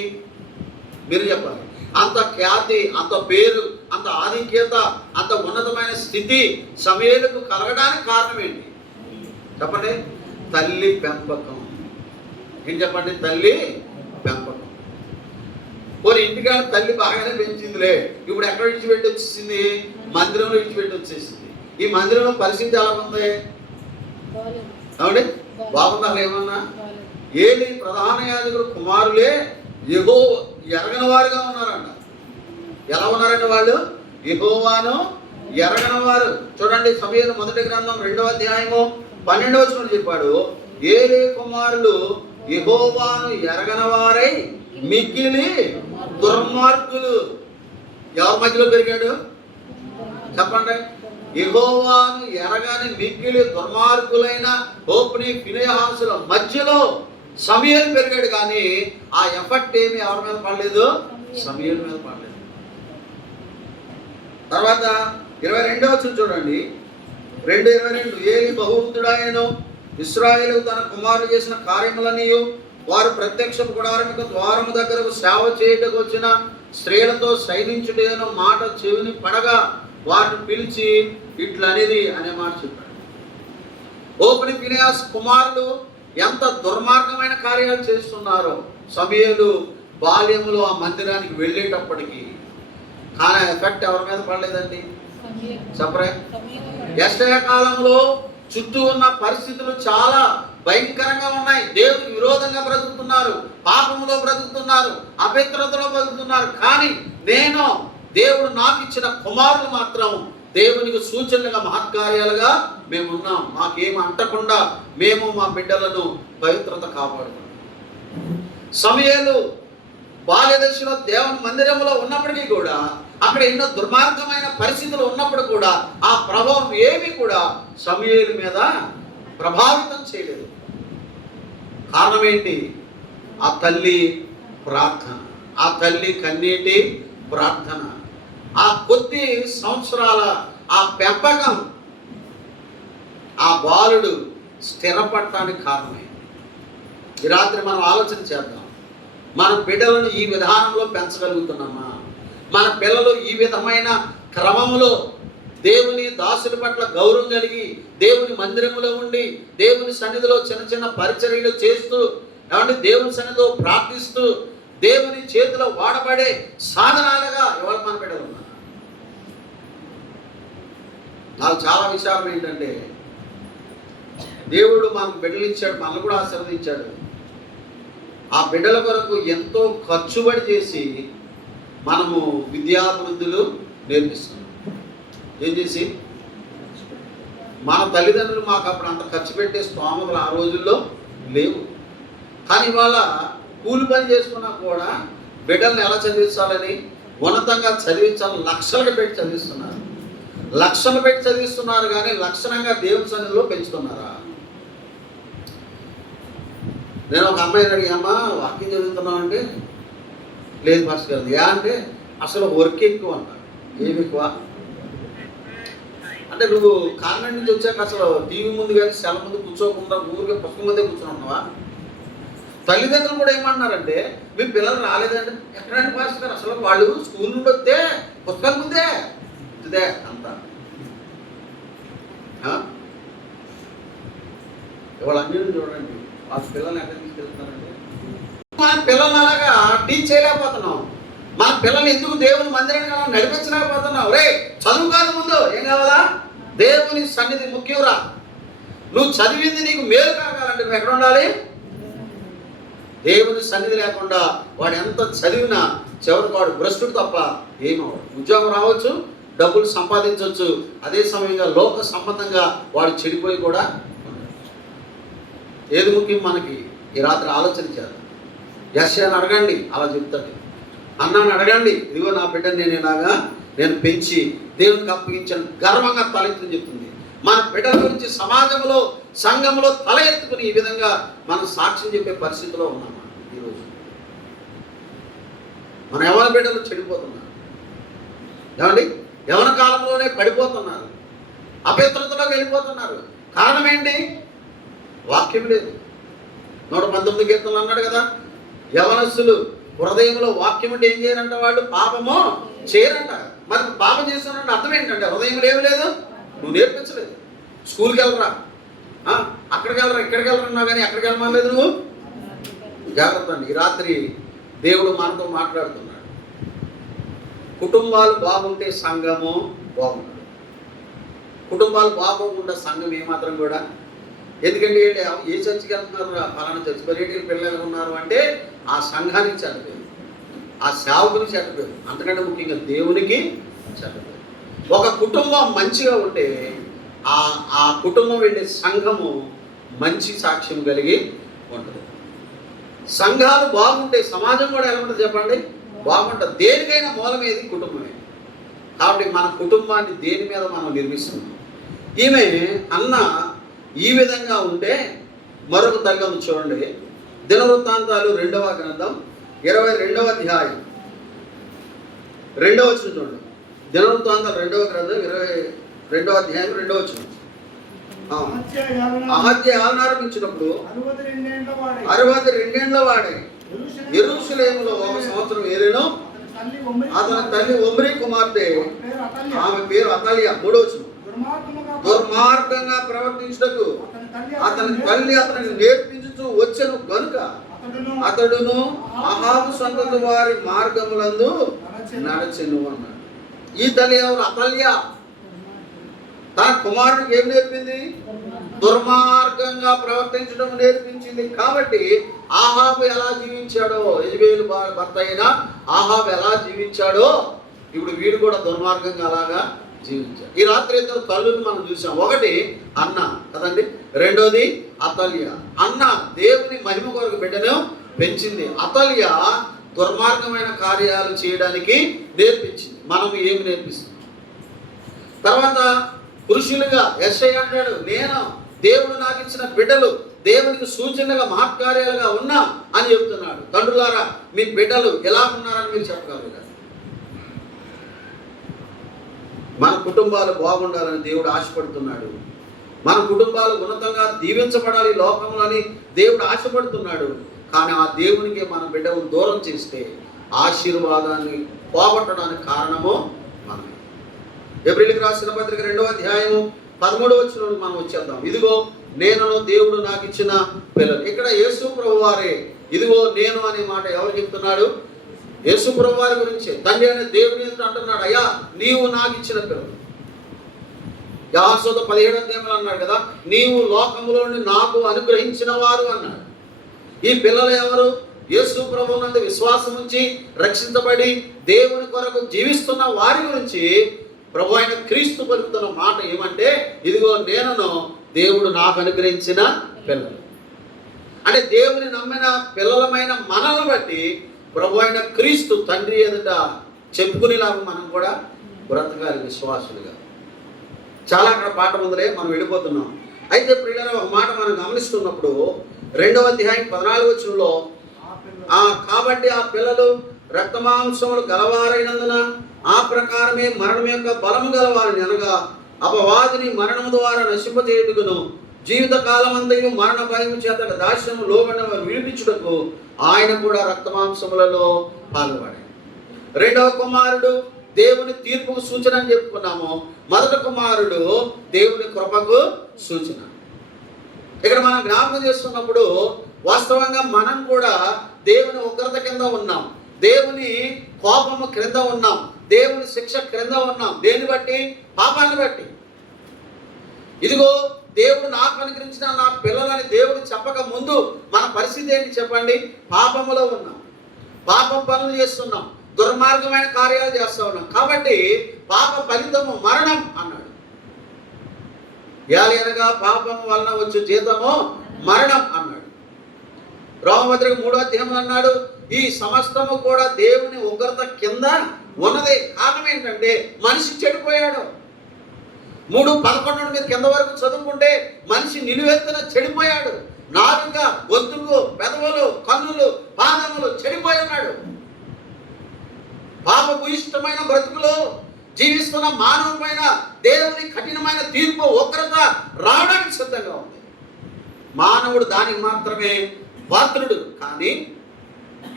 మీరు చెప్పాలి? అంత ఖ్యాతి, అంత పేరు, అంత ఆధిక్యత, అంత ఉన్నతమైన స్థితి సమూయేలుకు కలగడానికి కారణం ఏంటి చెప్పండి? తల్లి పెంపకం. ఏం చెప్పండి? తల్లి పెంపకం. పోనీ ఇంటికాడ తల్లి బాగానే పెంచిందిలే, ఇప్పుడు ఎక్కడ విడిచిపెట్టి వచ్చేసింది? మందిరంలో విడిచిపెట్టి వచ్చేసింది. ఈ మందిరంలో పరిస్థితి ఎలా ఉంది? అవునండి, బాగుందా? ఏమన్నా ఏది ప్రధాన యాజకుడు కుమారులే ఎరగని వారుగా ఉన్నారంట. ఎలా ఉన్నారండి వాళ్ళు? యెహోవాను ఎరగని వారు. చూడండి, సమూయేలు మొదటి గ్రంథం 2వ అధ్యాయము 12వ వచనం చెప్పాడు, ఏలీ కుమారులు యెహోవాను ఎరగని వారై మిక్కిలి దుర్మార్గులు. ఎవరి మధ్యలో పెరిగాడు చెప్పండి? యెహోవాను ఎరగని మిక్కిలి దుర్మార్గులైన హోఫ్నీ ఫీనెహాసుల మధ్యలో సమూయేలు పెరిగాడు. కానీ ఆ ఎఫెక్ట్ ఏమి ఎవరి మీద పడలేదు? సమూయేలు మీద పడలేదు. తర్వాత 22వ వచనం చూడండి, 2:22. ఏలీ బహువృద్ధుడాయెను, ఇశ్రాయేలు తన కుమారులు చేసిన కార్యములన్నీ వారు ప్రత్యక్ష గుడారముకు ద్వారము దగ్గరకు సేవ చేయుటకు వచ్చిన స్త్రీలతో సైనించుటేను మాట చెవిని పడగా వారిని పిలిచి ఇట్లనేది అనే మాట చెప్పాడు. హోఫ్నీ ఫీనెహాసు కుమారులు ఎంత దుర్మార్గమైన కార్యాలు చేస్తున్నారో సమూయేలు బాల్యములో ఆ మందిరానికి వెళ్ళేటప్పటికి. కానీ ఎఫెక్ట్ ఎవరి మీద పడలేదండి చెప్పరే? యెషయా కాలంలో చుట్టూ ఉన్న పరిస్థితులు చాలా భయంకరంగా ఉన్నాయి. దేవునికి విరోధంగా బ్రతుకుతున్నారు, పాపములో బ్రతుకుతున్నారు, అపవిత్రతలో బ్రతుకుతున్నారు. కానీ దేవుడు నాకు ఇచ్చిన కుమారులు మాత్రం దేవునికి సూచనలుగా మహత్కార్యాలుగా మేము ఉన్నాం. మాకేమి అంటకుండా మేము మా బిడ్డలను పవిత్రత కాపాడుకున్నాం. సమూయేలు బాల్యదశలో దేవుని మందిరంలో ఉన్నప్పటికీ కూడా అక్కడ ఎన్నో దుర్మార్గమైన పరిస్థితులు ఉన్నప్పుడు కూడా ఆ ప్రభావం ఏమీ కూడా సమూయేలు మీద ప్రభావితం చేయలేదు. కారణం ఏంటి? ఆ తల్లి ప్రార్థన, ఆ తల్లి కన్నీటి ప్రార్థన, ఆ కొద్ది సంవత్సరాల ఆ పెంపకం ఆ బాలుడు స్థిరపడటానికి కారణమైంది. ఈ రాత్రి మనం ఆలోచన చేద్దాం. మన బిడ్డలను ఈ విధానంలో పెంచగలుగుతున్నామా? మన పిల్లలు ఈ విధమైన క్రమములో దేవుని దాసుల పట్ల గౌరవం కలిగి దేవుని మందిరములో ఉండి దేవుని సన్నిధిలో చిన్న చిన్న పరిచర్యలు చేస్తూ ఏమంటే దేవుని సన్నిధిలో ప్రార్థిస్తూ దేవుని చేతిలో వాడబడే సాధనాలుగా ఎవరు మన బిడ్డలు ఉన్నారు? నాకు చాలా విషయాలు ఏంటంటే, దేవుడు మనకు బిడ్డలు ఇచ్చాడు, మనల్ని కూడా ఆశీర్వదించాడు. ఆ బిడ్డల కొరకు ఎంతో ఖర్చుబడి చేసి మనము విద్యాభివృద్ధులు నేర్పిస్తున్నాం. ఏం చేసి? మన తల్లిదండ్రులు మాకు అప్పుడు అంత ఖర్చు పెట్టే స్తోమతలు ఆ రోజుల్లో లేవు. కానీ ఇవాళ కూలి పని చేసుకున్నా కూడా బిడ్డల్ని ఎలా చదివించాలని, ఉన్నతంగా చదివించాలని లక్షలు పెట్టి చదివిస్తున్నారు. లక్షలు పెట్టి చదివిస్తున్నారు కానీ లక్షణంగా దేవుని సన్నిధిలో పెంచుతున్నారా? నేను ఒక అమ్మాయిని అడిగామ్మా వాకింగ్ చదువుతున్నావు అంటే లేదు పాస్టర్ గారు. ఏ అంటే అసలు వర్క్ ఎక్కువ అంట. ఏమి ఎక్కువ అంటే నువ్వు కాన్వెంట్ నుంచి వచ్చాక అసలు టీవీ ముందు కానీ సెల్ ముందు కూర్చోకుండా ఊరికే పుస్తకం ముందే కూర్చొని ఉన్నావా? తల్లిదండ్రులు కూడా ఏమన్నారంటే మీ పిల్లలు రాలేదంటే ఎక్కడంటే పాస్టర్ గారు అసలు వాళ్ళు స్కూల్ నుండి వస్తే పుస్తకాల ముందే ఇదే అంతా. ఇవాళ అన్ని చూడండి వాళ్ళ పిల్లల్ని ఎక్కడ తీసుకెళ్తున్నారంటే మన పిల్లల్ని అలాగా టీచ్ చేయలేకపోతున్నాం. మన పిల్లల్ని ఎందుకు దేవుని మందిరాన్ని నడిపించలేకపోతున్నాం. రే చదువు కాదు, ముందు ఏం కావాలా? దేవుని సన్నిధి ముఖ్యంరా. నువ్వు చదివింది నీకు మేలు కావాలంటే నువ్వు ఎక్కడ ఉండాలి? దేవుని సన్నిధి లేకుండా వాడు ఎంత చదివినా చివరికి వాడు భ్రష్టుడు తప్ప ఏమవ్వడు. ఉద్యోగం రావచ్చు, డబ్బులు సంపాదించవచ్చు, అదే సమయంగా లోక సంబంధంగా వాడు చెడిపోయి కూడా ఏది ముఖ్యం మనకి? ఈ రాత్రి ఆలోచన చేయాలి. యెషయాని అడగండి, అలా చెప్తాడు. అన్నాన్ని అడగండి, ఇదిగో నా బిడ్డని నేను ఇలాగా నేను పెంచి దేవునికి అప్పగించాను గర్వంగా తలెత్తుని చెప్తుంది. మన బిడ్డల గురించి సమాజంలో సంఘంలో తల ఎత్తుకుని ఈ విధంగా మనం సాక్ష్యం చెప్పే పరిస్థితిలో ఉన్నామా ఈరోజు? మన యవన బిడ్డలు చెడిపోతున్నారు ఏమండి? యవన కాలంలోనే పడిపోతున్నారు, అపవిత్రతలోకి వెళ్ళిపోతున్నారు. కారణం ఏంటి? వాక్యం లేదు. 119 కీర్తనలు అన్నాడు కదా, యవనస్తులు హృదయంలో వాక్యం అంటే ఏం చేయరంట, వాళ్ళు పాపము చేయరంట. మరి పాపం చేస్తున్నారంటే అర్థం ఏంటంటే హృదయంలో ఏమి లేదు, నువ్వు నేర్పించలేదు. స్కూల్కి వెళ్ళరా, అక్కడికి వెళ్ళరా, ఇక్కడికి వెళ్ళరన్నా కానీ ఎక్కడికి వెళ్ళమలేదు నువ్వు. జాగ్రత్త అండి. ఈ రాత్రి దేవుడు మనతో మాట్లాడుతున్నాడు. కుటుంబాలు బాగుంటే సంఘము బాగుంటుంది. కుటుంబాలు బాగోకుండా సంఘం ఏమాత్రం కూడా. ఎందుకంటే ఏ చర్చికి వెళ్తున్నారు? ఫలానా చర్చి. మరి పిల్లలు ఉన్నారు అంటే ఆ సంఘానికి చెడ్డపేరు, ఆ సేవకునికి చెడ్డపేరు, అంతకంటే ముఖ్యంగా దేవునికి చెడ్డపేరు. ఒక కుటుంబం మంచిగా ఉంటే ఆ కుటుంబం వెళ్ళే సంఘము మంచి సాక్ష్యం కలిగి ఉంటుంది. సంఘాలు బాగుంటే సమాజం కూడా ఎలా ఉంటుంది చెప్పండి? బాగుంటుంది. దేనికైనా మూలం ఏది? కుటుంబమే. కాబట్టి మన కుటుంబాన్ని దేని మీద మనం నిర్మిస్తున్నాం. ఈమె అన్న ఈ విధంగా ఉంటే మరొక తగ్గం చూడండి. దినవృత్తాంతాలు 2వ గ్రంథం 22వ అధ్యాయం 2వ వచనం చూడండి. దినవృత్తాంతాలు 2వ గ్రంథం 22వ అధ్యాయం 2వ వచనం. అహజ్య ఆరంభించినప్పుడు 62 వాడే యెరూషలేములో 1 సంవత్సరం ఏలేను. అతని తల్లి ఒమ్రీ కుమార్తె, ఆమె పేరు అతల్య. 3వ వచనం. దుర్మార్గంగా ప్రవర్తించుటకు అతని తల్లి అతనికి నేర్పించుతూ వచ్చెను గనుక అతడును అహాబు సంతతి వారి మార్గములందు నడచెను అన్నాడు. ఈ తల్లి ఎవరు? అతల్య. తన కుమారుడికి ఏం నేర్పింది? దుర్మార్గంగా ప్రవర్తించడం నేర్పించింది. కాబట్టి ఆహాబు ఎలా జీవించాడో, యెజబెలు భర్త అయిన ఆహాబు ఎలా జీవించాడో ఇప్పుడు వీడు కూడా దుర్మార్గంగా అలాగా జీవించాడు. ఈ రాత్రి ఇద్దరు తల్లులు మనం చూసాం. ఒకటి అన్న కదండి, రెండోది అతల్య. అన్న దేవుని మహిమ కొరకు బిడ్డను పెంచింది, అతల్య దుర్మార్గమైన కార్యాలు చేయడానికి నేర్పించింది. మనం ఏమి నేర్పిస్తున్నాం? తర్వాత పురుషులుగా యెషయా అంటాడు, నేను దేవుడు నాకు ఇచ్చిన బిడ్డలు దేవునికి సూచనగా మహత్కార్యాలుగా ఉన్నాం అని చెప్తున్నాడు. తండ్రులారా మీ బిడ్డలు ఎలా ఉన్నారని మీరు చెప్పగలరు. మన కుటుంబాలు బాగుండాలని దేవుడు ఆశపడుతున్నాడు. మన కుటుంబాలు ఉన్నతంగా దీవించబడాలి లోకంలో అని దేవుడు ఆశపడుతున్నాడు. కానీ ఆ దేవునికి మన బిడ్డలు దూరం చేస్తే ఆశీర్వాదాన్ని పోగొట్టడానికి కారణము మనమే. ఎబ్రిలికి రాసిన పత్రిక 2వ అధ్యాయము 13వ వచనం మనం వచ్చేద్దాం. ఇదిగో నేను దేవుడు నాకు ఇచ్చిన పిల్లలు. ఇక్కడ యేసు ప్రభు వారే ఇదిగో నేను అనే మాట ఎవరు చెప్తున్నాడు? యేసు ప్రభు వారి గురించి తండ్రి అనే దేవుని అంటున్నాడు, అయ్యా నీవు నాకు ఇచ్చిన పిల్లలు. యోహాను సువార్త 17వ అధ్యాయంలో అన్నాడు కదా, నీవు లోకములోని నాకు అనుగ్రహించిన వారు అన్నాడు. ఈ పిల్లలు ఎవరు? యేసు ప్రభువు నందు విశ్వాసం ఉంచి రక్షించబడి దేవుని కొరకు జీవిస్తున్న వారి గురించి ప్రభు అయిన క్రీస్తు పలుకుతున్న మాట ఏమంటే, ఇదిగో నేను దేవుడు నాకు అనుగ్రహించిన పిల్లలు. అంటే దేవుని నమ్మిన పిల్లలమైన మనల్ని బట్టి ప్రభు అయిన క్రీస్తు తండ్రి ఎదుట చెప్పుకునేలాగా మనం కూడా బ్రతకాలి విశ్వాసులుగా. చాలా అక్కడ పాట ముందరే మనం వెళ్ళిపోతున్నాం. అయితే ప్రియులారా ఒక మాట మనం గమనిస్తున్నప్పుడు 2వ అధ్యాయం 14వ వచనంలో కాబట్టి ఆ పిల్లలు రక్తమాంసములు గలవారైనందున ఆ ప్రకారమే మరణం యొక్క బలము గలవారిని, అనగా అపవాదిని మరణము ద్వారా నశింపజేయుటకును జీవిత కాలమంతయు మరణ భయము చేత దాస్యము లోబడిన వారు విడిపించుటకు ఆయన కూడా రక్తమాంసములలో పాల్గొన్నాడు. 2వ కుమారుడు దేవుని తీర్పుకు సూచన అని చెప్పుకున్నాము. 1వ కుమారుడు దేవుని కృపకు సూచన. ఇక్కడ మనం జ్ఞాపకం చేస్తున్నప్పుడు వాస్తవంగా మనం కూడా దేవుని ఉగ్రత కింద ఉన్నాం, దేవుని కోపము క్రింద ఉన్నాం, దేవుని శిక్ష క్రింద ఉన్నాం. దేన్ని బట్టి? పాపాన్ని బట్టి. ఇదిగో దేవుడు నాకు అనుగ్రహించిన నా పిల్లలని దేవుడు చెప్పక ముందు మన పరిస్థితి ఏంటి చెప్పండి? పాపములో ఉన్నాం, పాపం పనులు చేస్తున్నాం, దుర్మార్గమైన కార్యాలు చేస్తూ ఉన్నాం. కాబట్టి పాప ఫలితము మరణం అన్నాడు. అనగా పాపం వలన వచ్చే జీతము మరణం అన్నాడు. రోమపత్రిక 3వ అధ్యాయం అన్నాడు, ఈ సమస్తము కూడా దేవుని ఉగ్రత కింద ఉన్నదే. కారణం ఏంటంటే మనిషి చెడిపోయాడు. 3:11 మీద కింద వరకు చదువుకుంటే మనిషి నిలువెత్తున చెడిపోయాడు. నాలుక, గొంతుకు, పెదవులు, కన్నులు, పాదములు చెడిపోయి ఉన్నాడు. పాపపు ఇష్టమైన బ్రతుకులో జీవిస్తున్న మానవ పైన దేవుని కఠినమైన తీర్పు, ఉగ్రత రావడానికి సిద్ధంగా ఉంది. మానవుడు దానికి మాత్రమే పాత్రుడు. కానీ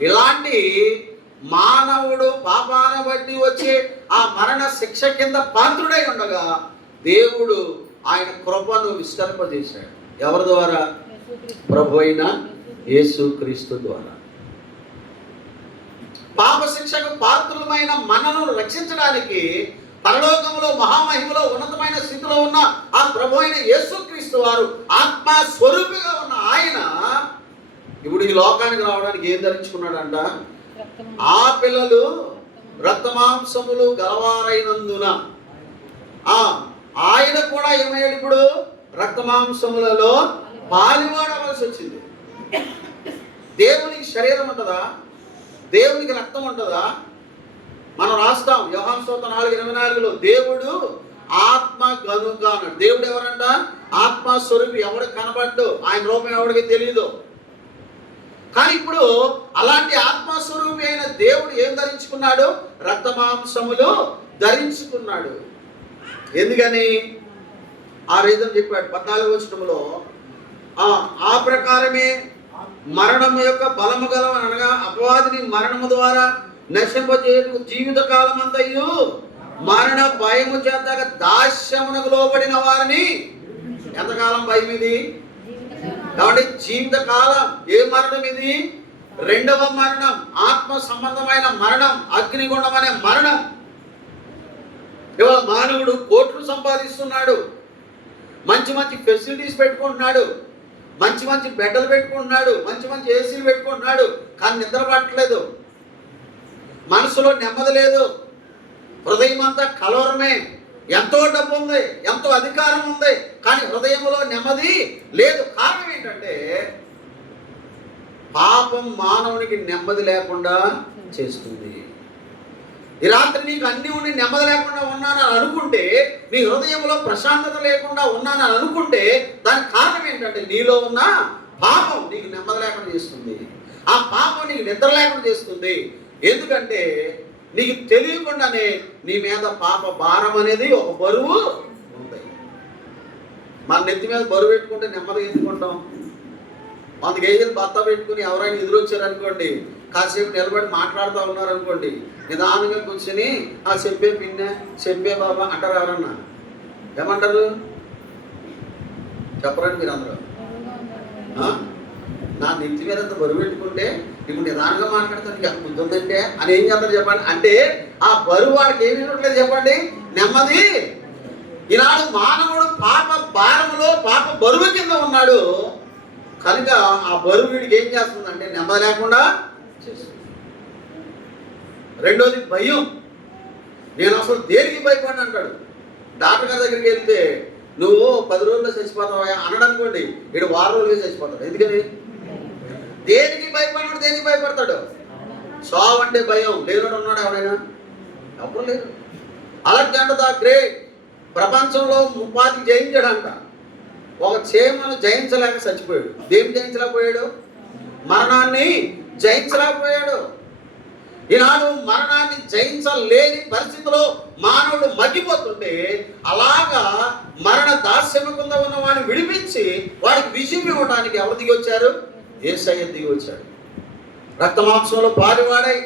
ఇలాంటి మానవుడు పాపాన బట్టి వచ్చే ఆ మరణ శిక్ష కింద పాత్రుడై ఉండగా దేవుడు ఆయన కృపను విస్తరింపజేశాడు. ఎవరి ద్వారా? ప్రభు అయిన యేసుక్రీస్తు ద్వారా. పాప శిక్షకు పాత్రులమైన మనను రక్షించడానికి పరలోకంలో మహామహిమలో ఉన్నతమైన స్థితిలో ఉన్న ఆ ప్రభు అయిన యేసుక్రీస్తు వారు ఆత్మ స్వరూపిగా ఉన్న ఆయన ఇప్పుడు ఈ లోకానికి రావడానికి ఏం ధరించుకున్నాడంట? ఆ పిల్లలు రక్తమాంసములు గలవారైనందున ఆయన కూడా ఏమయ్యాడు? ఇప్పుడు రక్తమాంసములలో పాలువాడవలసి వచ్చింది. దేవునికి శరీరం ఉంటుందా? దేవునికి రక్తం ఉంటుందా? మనం రాస్తాం యోహాను సువార్త 4:24లో దేవుడు ఆత్మ గనుక అన్నాడు. దేవుడు ఎవరంట? ఆత్మస్వరూపి. ఎవరికి కనబడ్డు, ఆయన రూపం ఎవరికి తెలియదు. కానీ ఇప్పుడు అలాంటి ఆత్మస్వరూపి అయిన దేవుడు ఏం ధరించుకున్నాడు? రక్తమాంసములు ధరించుకున్నాడు. ఎందుకని? ఆ రీజన్ చెప్పాడు 14వ వచనంలో. ఆ ప్రకారమే మరణము యొక్క బలము గలవని, అనగా అపవాదిని మరణము ద్వారా నశింపజేయు జీవిత కాలం అంతయు మరణ భయము చేత దాస్యమునకు లోబడిన వారిని. ఎంతకాలం భయం ఇది? కాబట్టి జీవిత కాలం. ఏ మరణం ఇది? 2వ మరణం, ఆత్మ సంబంధమైన మరణం, అగ్నిగుండం అనే మరణం. ఇవాళ మానవుడు కోట్లు సంపాదిస్తున్నాడు, మంచి మంచి ఫెసిలిటీస్ పెట్టుకుంటున్నాడు, మంచి మంచి బెడ్డలు పెట్టుకుంటున్నాడు, మంచి మంచి ఏసీలు పెట్టుకుంటున్నాడు. కానీ నిద్ర పట్టలేదు, మనసులో నెమ్మది లేదు, హృదయం అంతా కలవరమే. ఎంతో డబ్బు ఉంది, ఎంతో అధికారం ఉంది, కానీ హృదయంలో నెమ్మది లేదు. కారణం ఏంటంటే పాపం మానవునికి నెమ్మది లేకుండా చేస్తుంది. ఈ రాత్రి నీకు అన్ని ఉండి నెమ్మది లేకుండా ఉన్నానని అనుకుంటే, నీ హృదయంలో ప్రశాంతత లేకుండా ఉన్నానని అనుకుంటే, దానికి కారణం ఏంటంటే నీలో ఉన్న పాపం నీకు నెమ్మది లేకుండా చేస్తుంది. ఆ పాపం నీకు నిద్ర లేకుండా చేస్తుంది. ఎందుకంటే నీకు తెలియకుండానే నీ మీద పాప భారం అనేది ఒక బరువు ఉంది. మన నెత్తి మీద బరువు పెట్టుకుంటే నెమ్మదిగా ఎందుకుంటాం? 100 కేజీలు బత్త పెట్టుకుని ఎవరైనా ఎదురొచ్చారనుకోండి, కాసేపు నిలబడి మాట్లాడుతూ ఉన్నారనుకోండి, నిదానంగా కూర్చొని చెప్పే పిన్న, చెప్పే బాబా అంటారు. ఎవరన్నా ఏమంటారు? చెప్పరండి మీరు అందరూ. నా నెత్తి మీద అంత బరువు పెట్టుకుంటే ఇప్పుడు నిదానంగా మాట్లాడతాను, నీకు అంత బుద్ధి ఉందంటే అని ఏం చేస్తారు చెప్పండి? అంటే ఆ బరువు వాడికి ఏమి ఇవ్వట్లేదు చెప్పండి? నెమ్మది. ఈనాడు మానవుడు పాప భారములో, పాప బరువు కింద ఉన్నాడు కనుక ఆ బరువు వీడికి ఏం చేస్తుందంటే నెమ్మది లేకుండా చేస్తుంది. రెండోది భయం. నేను అసలు దేనికి భయపడిన అంటాడు. డాక్టర్ గారి దగ్గరికి వెళ్తే నువ్వు 10 రోజుల్లో చచ్చిపోతావా అన్నాడు అనుకోండి, వీడు 1 వారం రోజులుగా చచ్చిపోతాడు. ఎందుకని? దేనికి భయపడినాడు? దేనికి భయపడతాడు? సావు అంటే భయం. లేనోడు ఉన్నాడు ఎవరైనా? ఎవరు లేరు. అలెగ్జాండర్ ద గ్రేట్ ప్రపంచంలో 30 జయించాడంట. ఒక చీమను జయించలేక చచ్చిపోయాడు. దేన్ని జయించలేకపోయాడు? మరణాన్ని జయించలేకపోయాడు. ఈనాడు మరణాన్ని జయించలేని పరిస్థితిలో మానవుడు మగ్గిపోతుంటే, అలాగా మరణ దాస్యము కింద ఉన్న వాడిని విడిపించి వాడికి విజయం ఇవ్వడానికి ఎవరు దిగి వచ్చారు? యేసయ్య దిగి వచ్చాడు. రక్తమాంసంలో పారివాడై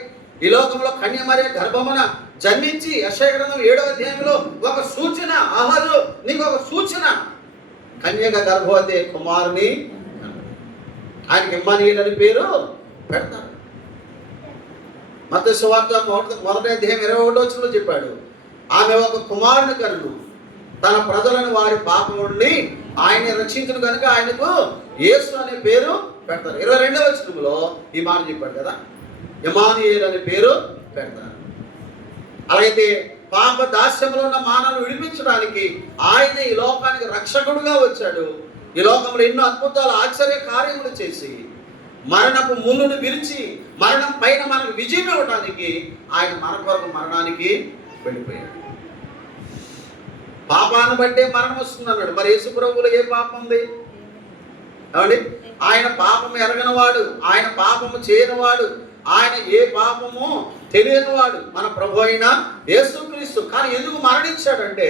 ఈ లోకంలో కన్యమరియు గర్భమున జన్మించి యెషయా గ్రంథం 7వ అధ్యాయంలో ఒక సూచన, ఆహారు నీకు ఒక సూచన, కన్యక గర్భవతి కుమారుని ఆయనకి ఇమ్మానుయేలు అని పేరు పెడతారు. మత్తయి సువార్త 1వ అధ్యాయం 21వ వచనంలో చెప్పాడు, ఆమె ఒక కుమారుని కనును, తన ప్రజలను వారి పాపం నుండి ఆయన్ని రక్షించును కనుక ఆయనకు యేసు అనే పేరు పెడతారు. 22వ వచనంలో ఈ మాట చెప్పాడు కదా, ఇమ్మానుయేలు అనే పేరు పెడతారు. అలాగైతే పాప దాస్యంలో ఉన్న మానవులను విడిపించడానికి ఆయన ఈ లోకానికి రక్షకుడుగా వచ్చాడు. ఈ లోకంలో ఎన్నో అద్భుతాలు, ఆశ్చర్య కార్యములు చేసి మరణపు ముళ్ళును విరిచి మరణం పైన మనకు విజయం ఇవ్వడానికి ఆయన మన కొరకు మరణానికి వెళ్ళిపోయాడు. పాపాన్ని బట్టే మరణం వస్తుంది అన్నాడు. మరి యేసు ప్రభువులో ఏ పాపం ఉంది? ఏమండి, ఆయన పాపము ఎరగనివాడు, ఆయన పాపము చేయనివాడు, ఆయన ఏ పాపము తెలియనివాడు మన ప్రభు అయిన యేసుక్రీస్తు. కానీ ఎందుకు మరణించాడంటే,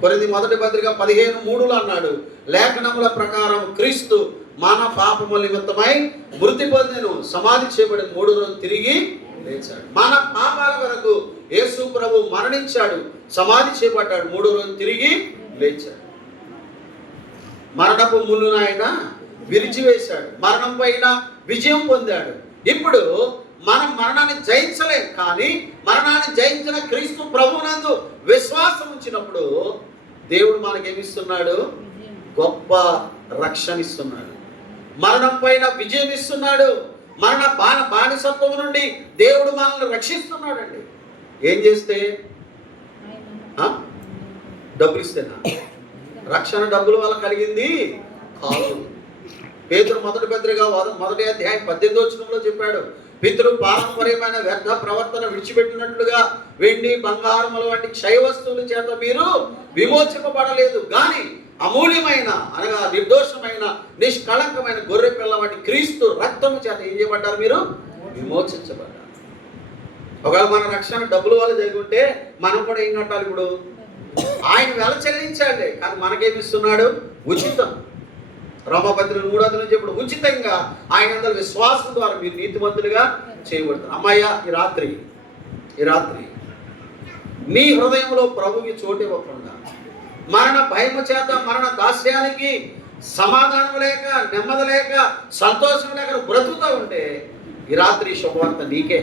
కొరింథీ 1వ పత్రిక 15:3 అన్నాడు, లేఖనముల ప్రకారం క్రీస్తు మన పాపముల నిమిత్తమై మృతి పొందెను, సమాధి చేయబడి 3వ రోజు తిరిగి లేచాడు. మన పాపాల వరకు యేసు ప్రభు మరణించాడు, సమాధి చేయబడ్డాడు, 3వ రోజు తిరిగి లేచాడు. మరణపు ముళ్ళును ఆయన విరిచివేశాడు, మరణం పైన విజయం పొందాడు. ఇప్పుడు మనం మరణాన్ని జయించలేం, కానీ మరణాన్ని జయించిన క్రీస్తు ప్రభువునందు విశ్వాసం ఉంచినప్పుడు దేవుడు మనకేమిస్తున్నాడు? గొప్ప రక్షణ ఇస్తున్నాడు, మరణం పైన విజయం ఇస్తున్నాడు, మరణ బానిసత్వం నుండి దేవుడు మనల్ని రక్షిస్తున్నాడండి. ఏం చేస్తే? డబ్బులు ఇస్తేనా? రక్షణ డబ్బుల వల్ల కలిగింది కాదు. పేతురు 1వ పత్రిక 1వ అధ్యాయం 18వ వచనంలో చెప్పాడు, పితృ పారంపర్యమైన వ్యర్థ ప్రవర్తన విడిచిపెట్టినట్లుగా వెండి బంగారముల వంటి క్షయ వస్తువుల చేత మీరు విమోచింపబడలేదు, కానీ అమూల్యమైన అనగా నిర్దోషమైన నిష్కళంకమైన గొర్రె పిల్ల వంటి క్రీస్తు రక్తము చేత ఏం చేయబడ్డారు? మీరు విమోచించబడ్డారు. ఒకవేళ మన రక్షణ డబ్బుల వల్ల జరుగుంటే మనం కూడా ఏం కట్టాలి? ఇప్పుడు ఆయన వెల చెల్లించాలి, కానీ మనకేమిస్తున్నాడు? ఉచితం. రోమాపత్రిక 3వ నుంచి ఇప్పుడు ఉచితంగా ఆయన అందరి విశ్వాసం ద్వారా మీరు నీతిమంతులుగా చేయబడతారు. అమ్మాయ్య, ఈ రాత్రి మీ హృదయంలో ప్రభుకి చోటు ఇవ్వకుండా మరణ భయము చేత మరణ దాస్యానికి సమాధానం లేక, నెమ్మది లేక, సంతోషం లేక బ్రతుకుతూ ఉంటే ఈ రాత్రి శుభవార్త నీకే.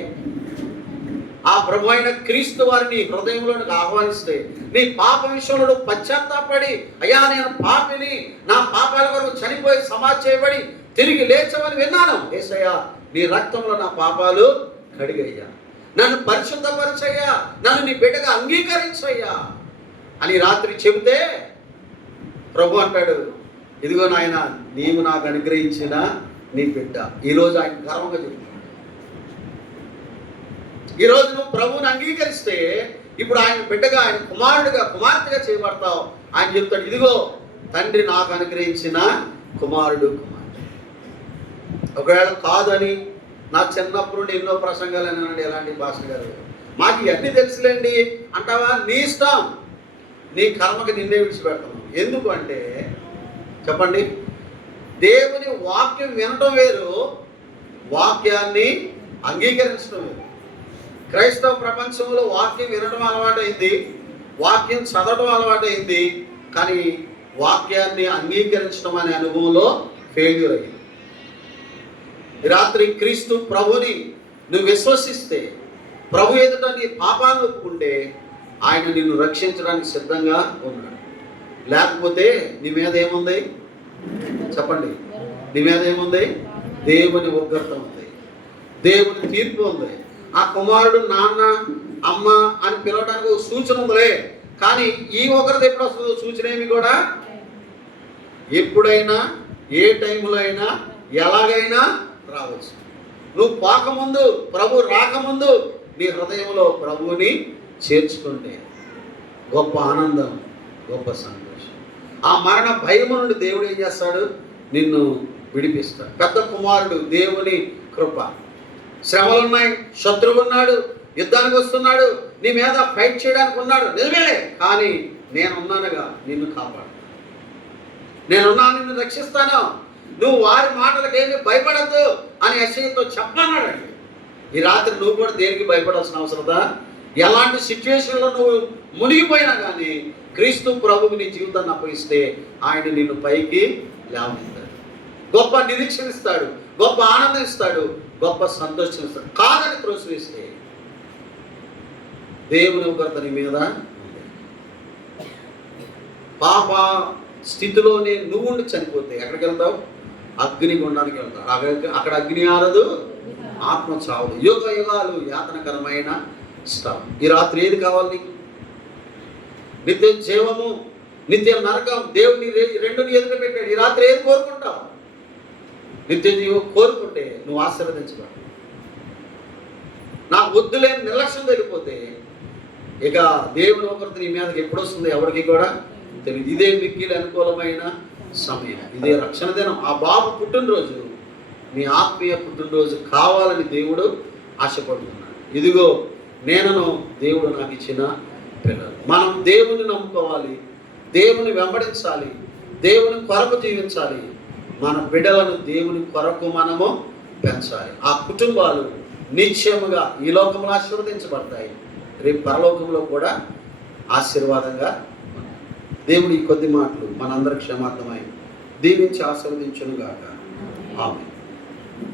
ఆ ప్రభు అయిన క్రీస్తు వారిని హృదయంలోనికి ఆహ్వానిస్తే, నీ పాప విషయంలో పశ్చాత్తాపడి, అయ్యా నేను పాపిని, నా పాపాల వరకు చనిపోయి సమాధి చేయబడి తిరిగి లేచమని విన్నాను, యేసయ్యా నీ రక్తంలో నా పాపాలు కడిగయ్యా, నన్ను పరిశుద్ధపరచయ్యా, నన్ను నీ బిడ్డగా అంగీకరించయ్యా అని రాత్రి చెబితే ప్రభు అంటాడు, ఇదిగో నాయన నీవు నాకు అనుగ్రహించిన నీ బిడ్డ. ఈరోజు ఆయన గర్వంగా చెప్తాడు. ఈరోజు నువ్వు ప్రభువుని అంగీకరిస్తే ఇప్పుడు ఆయన బిడ్డగా, ఆయన కుమారుడిగా, కుమార్తెగా చేయబడతావు. ఆయన చెప్తాడు, ఇదిగో తండ్రి నాకు అనుగ్రహించిన కుమారుడు, కుమార్తె. ఒకవేళ కాదని నా చిన్నప్పుడు నుండి ఎన్నో ప్రసంగాలు అన్నానండి, ఎలాంటి భాష గారు మాకు ఇవన్నీ తెలుసులేండి అంటావా? నీ ఇష్టం, నీ కర్మకి నిన్నే విడిచిపెడతాను. ఎందుకు అంటే చెప్పండి, దేవుని వాక్యం వినటం వేరు, వాక్యాన్ని అంగీకరించడం వేరు. క్రైస్తవ ప్రపంచంలో వాక్యం వినడం అలవాటైంది, వాక్యం చదవడం అలవాటైంది, కానీ వాక్యాన్ని అంగీకరించడం అనే అనుభవంలో ఫెయిల్యూర్ అయ్యింది. ఈ రాత్రి క్రీస్తు ప్రభుని నువ్వు విశ్వసిస్తే, ప్రభు ఎదుట నీ పాపాలను ఒప్పుకుంటే ఆయన నిన్ను రక్షించడానికి సిద్ధంగా ఉన్నాడు. లేకపోతే నీ మీద ఏముంది? చెప్పండి, నీ మీద ఏముంది? దేవుని ఉగ్రత ఉంది, దేవుని తీర్పు ఉంది. ఆ కుమారుడు నాన్న అమ్మ అని పిలవడానికి ఒక సూచన ఉందిలే, కానీ ఈ ఉగ్రత ఎప్పుడు వస్తుందో సూచన ఏమి కూడా ఎప్పుడైనా, ఏ టైంలో అయినా, ఎలాగైనా రావచ్చు. నువ్వు పోకముందు, ప్రభు రాకముందు నీ హృదయంలో ప్రభువుని చేర్చుకుంటే గొప్ప ఆనందం, గొప్ప సంతోషం. ఆ మరణ భయము నుండి దేవుడు ఏం చేస్తాడు? నిన్ను విడిపిస్తాడు. పెద్ద కుమారుడు దేవుని కృప. శ్రమలున్నాయి, శత్రువు ఉన్నాడు, యుద్ధానికి వస్తున్నాడు, నీ మీద ఫైట్ చేయడానికి ఉన్నాడు, నిజమేలే. కానీ నేనున్నానుగా, నిన్ను కాపాడు, నేనున్నాను, నిన్ను రక్షిస్తాను, నువ్వు వారి మాటలకేమీ భయపడద్దు అని యెషయాతో చెప్పన్నాడండి. ఈ రాత్రి నువ్వు కూడా దేనికి భయపడాల్సిన అవసరత? ఎలాంటి సిచ్యువేషన్లో నువ్వు మునిగిపోయినా కానీ క్రీస్తు ప్రభువుకి నీ జీవితాన్ని అప్పగిస్తే ఆయన నిన్ను పైకి లేవనెత్తాడు, గొప్ప నిరీక్షణ ఇస్తాడు, గొప్ప ఆనందం ఇస్తాడు, గొప్ప సంతోషం ఇస్తాడు. కాదని త్రోసివేస్తే దేవుని ఉగ్రత నీ మీద ఉంది. పాప స్థితిలోనే నువ్వు ఉండి చనిపోతే ఎక్కడికి వెళ్తావు? అగ్నిగుండానికి వెళ్తావు. అక్కడ అగ్ని ఆరదు, ఆత్మ చావదు, యుగ యుగాలు యాతనకరమైన స్థలం. ఈ రాత్రి ఏది కావాలి నీకు? నిత్య జీవము, నిత్య నరకం, దేవుని రెండుని ఎదురు పెట్టాడు. ఈ రాత్రి ఏది కోరుకుంటావు? నిత్య జీవం కోరుకుంటే నువ్వు ఆశీర్వదించబడు. నాకు వద్దులేని నిర్లక్ష్యం తెలిగిపోతే ఇక దేవుని ఒకరితో నీ మీదకి ఎప్పుడు వస్తుంది ఎవరికి కూడా తెలియదు. ఇదే మిక్కిలి అనుకూలమైన సమయం, ఇదే రక్షణ దినం. ఆ బాబు పుట్టినరోజు నీ ఆత్మీయ పుట్టినరోజు కావాలని దేవుడు ఆశపడుతున్నాడు. ఇదిగో నేనను దేవుడు నాకు ఇచ్చిన పిల్లలు. మనం దేవుని నమ్ముకోవాలి, దేవుని వెంబడించాలి, దేవుని కొరకు జీవించాలి. మన బిడ్డలను దేవుని కొరకు మనము పెంచాలి. ఆ కుటుంబాలు నిశ్చయముగా ఈ లోకంలో ఆశీర్వదించబడతాయి, రేపు పరలోకంలో కూడా ఆశీర్వాదంగా. దేవుడి కొద్ది మాటలు మనందరి క్షమార్థమై దీవించి ఆశీర్వదించును గాక. ఆమేన్.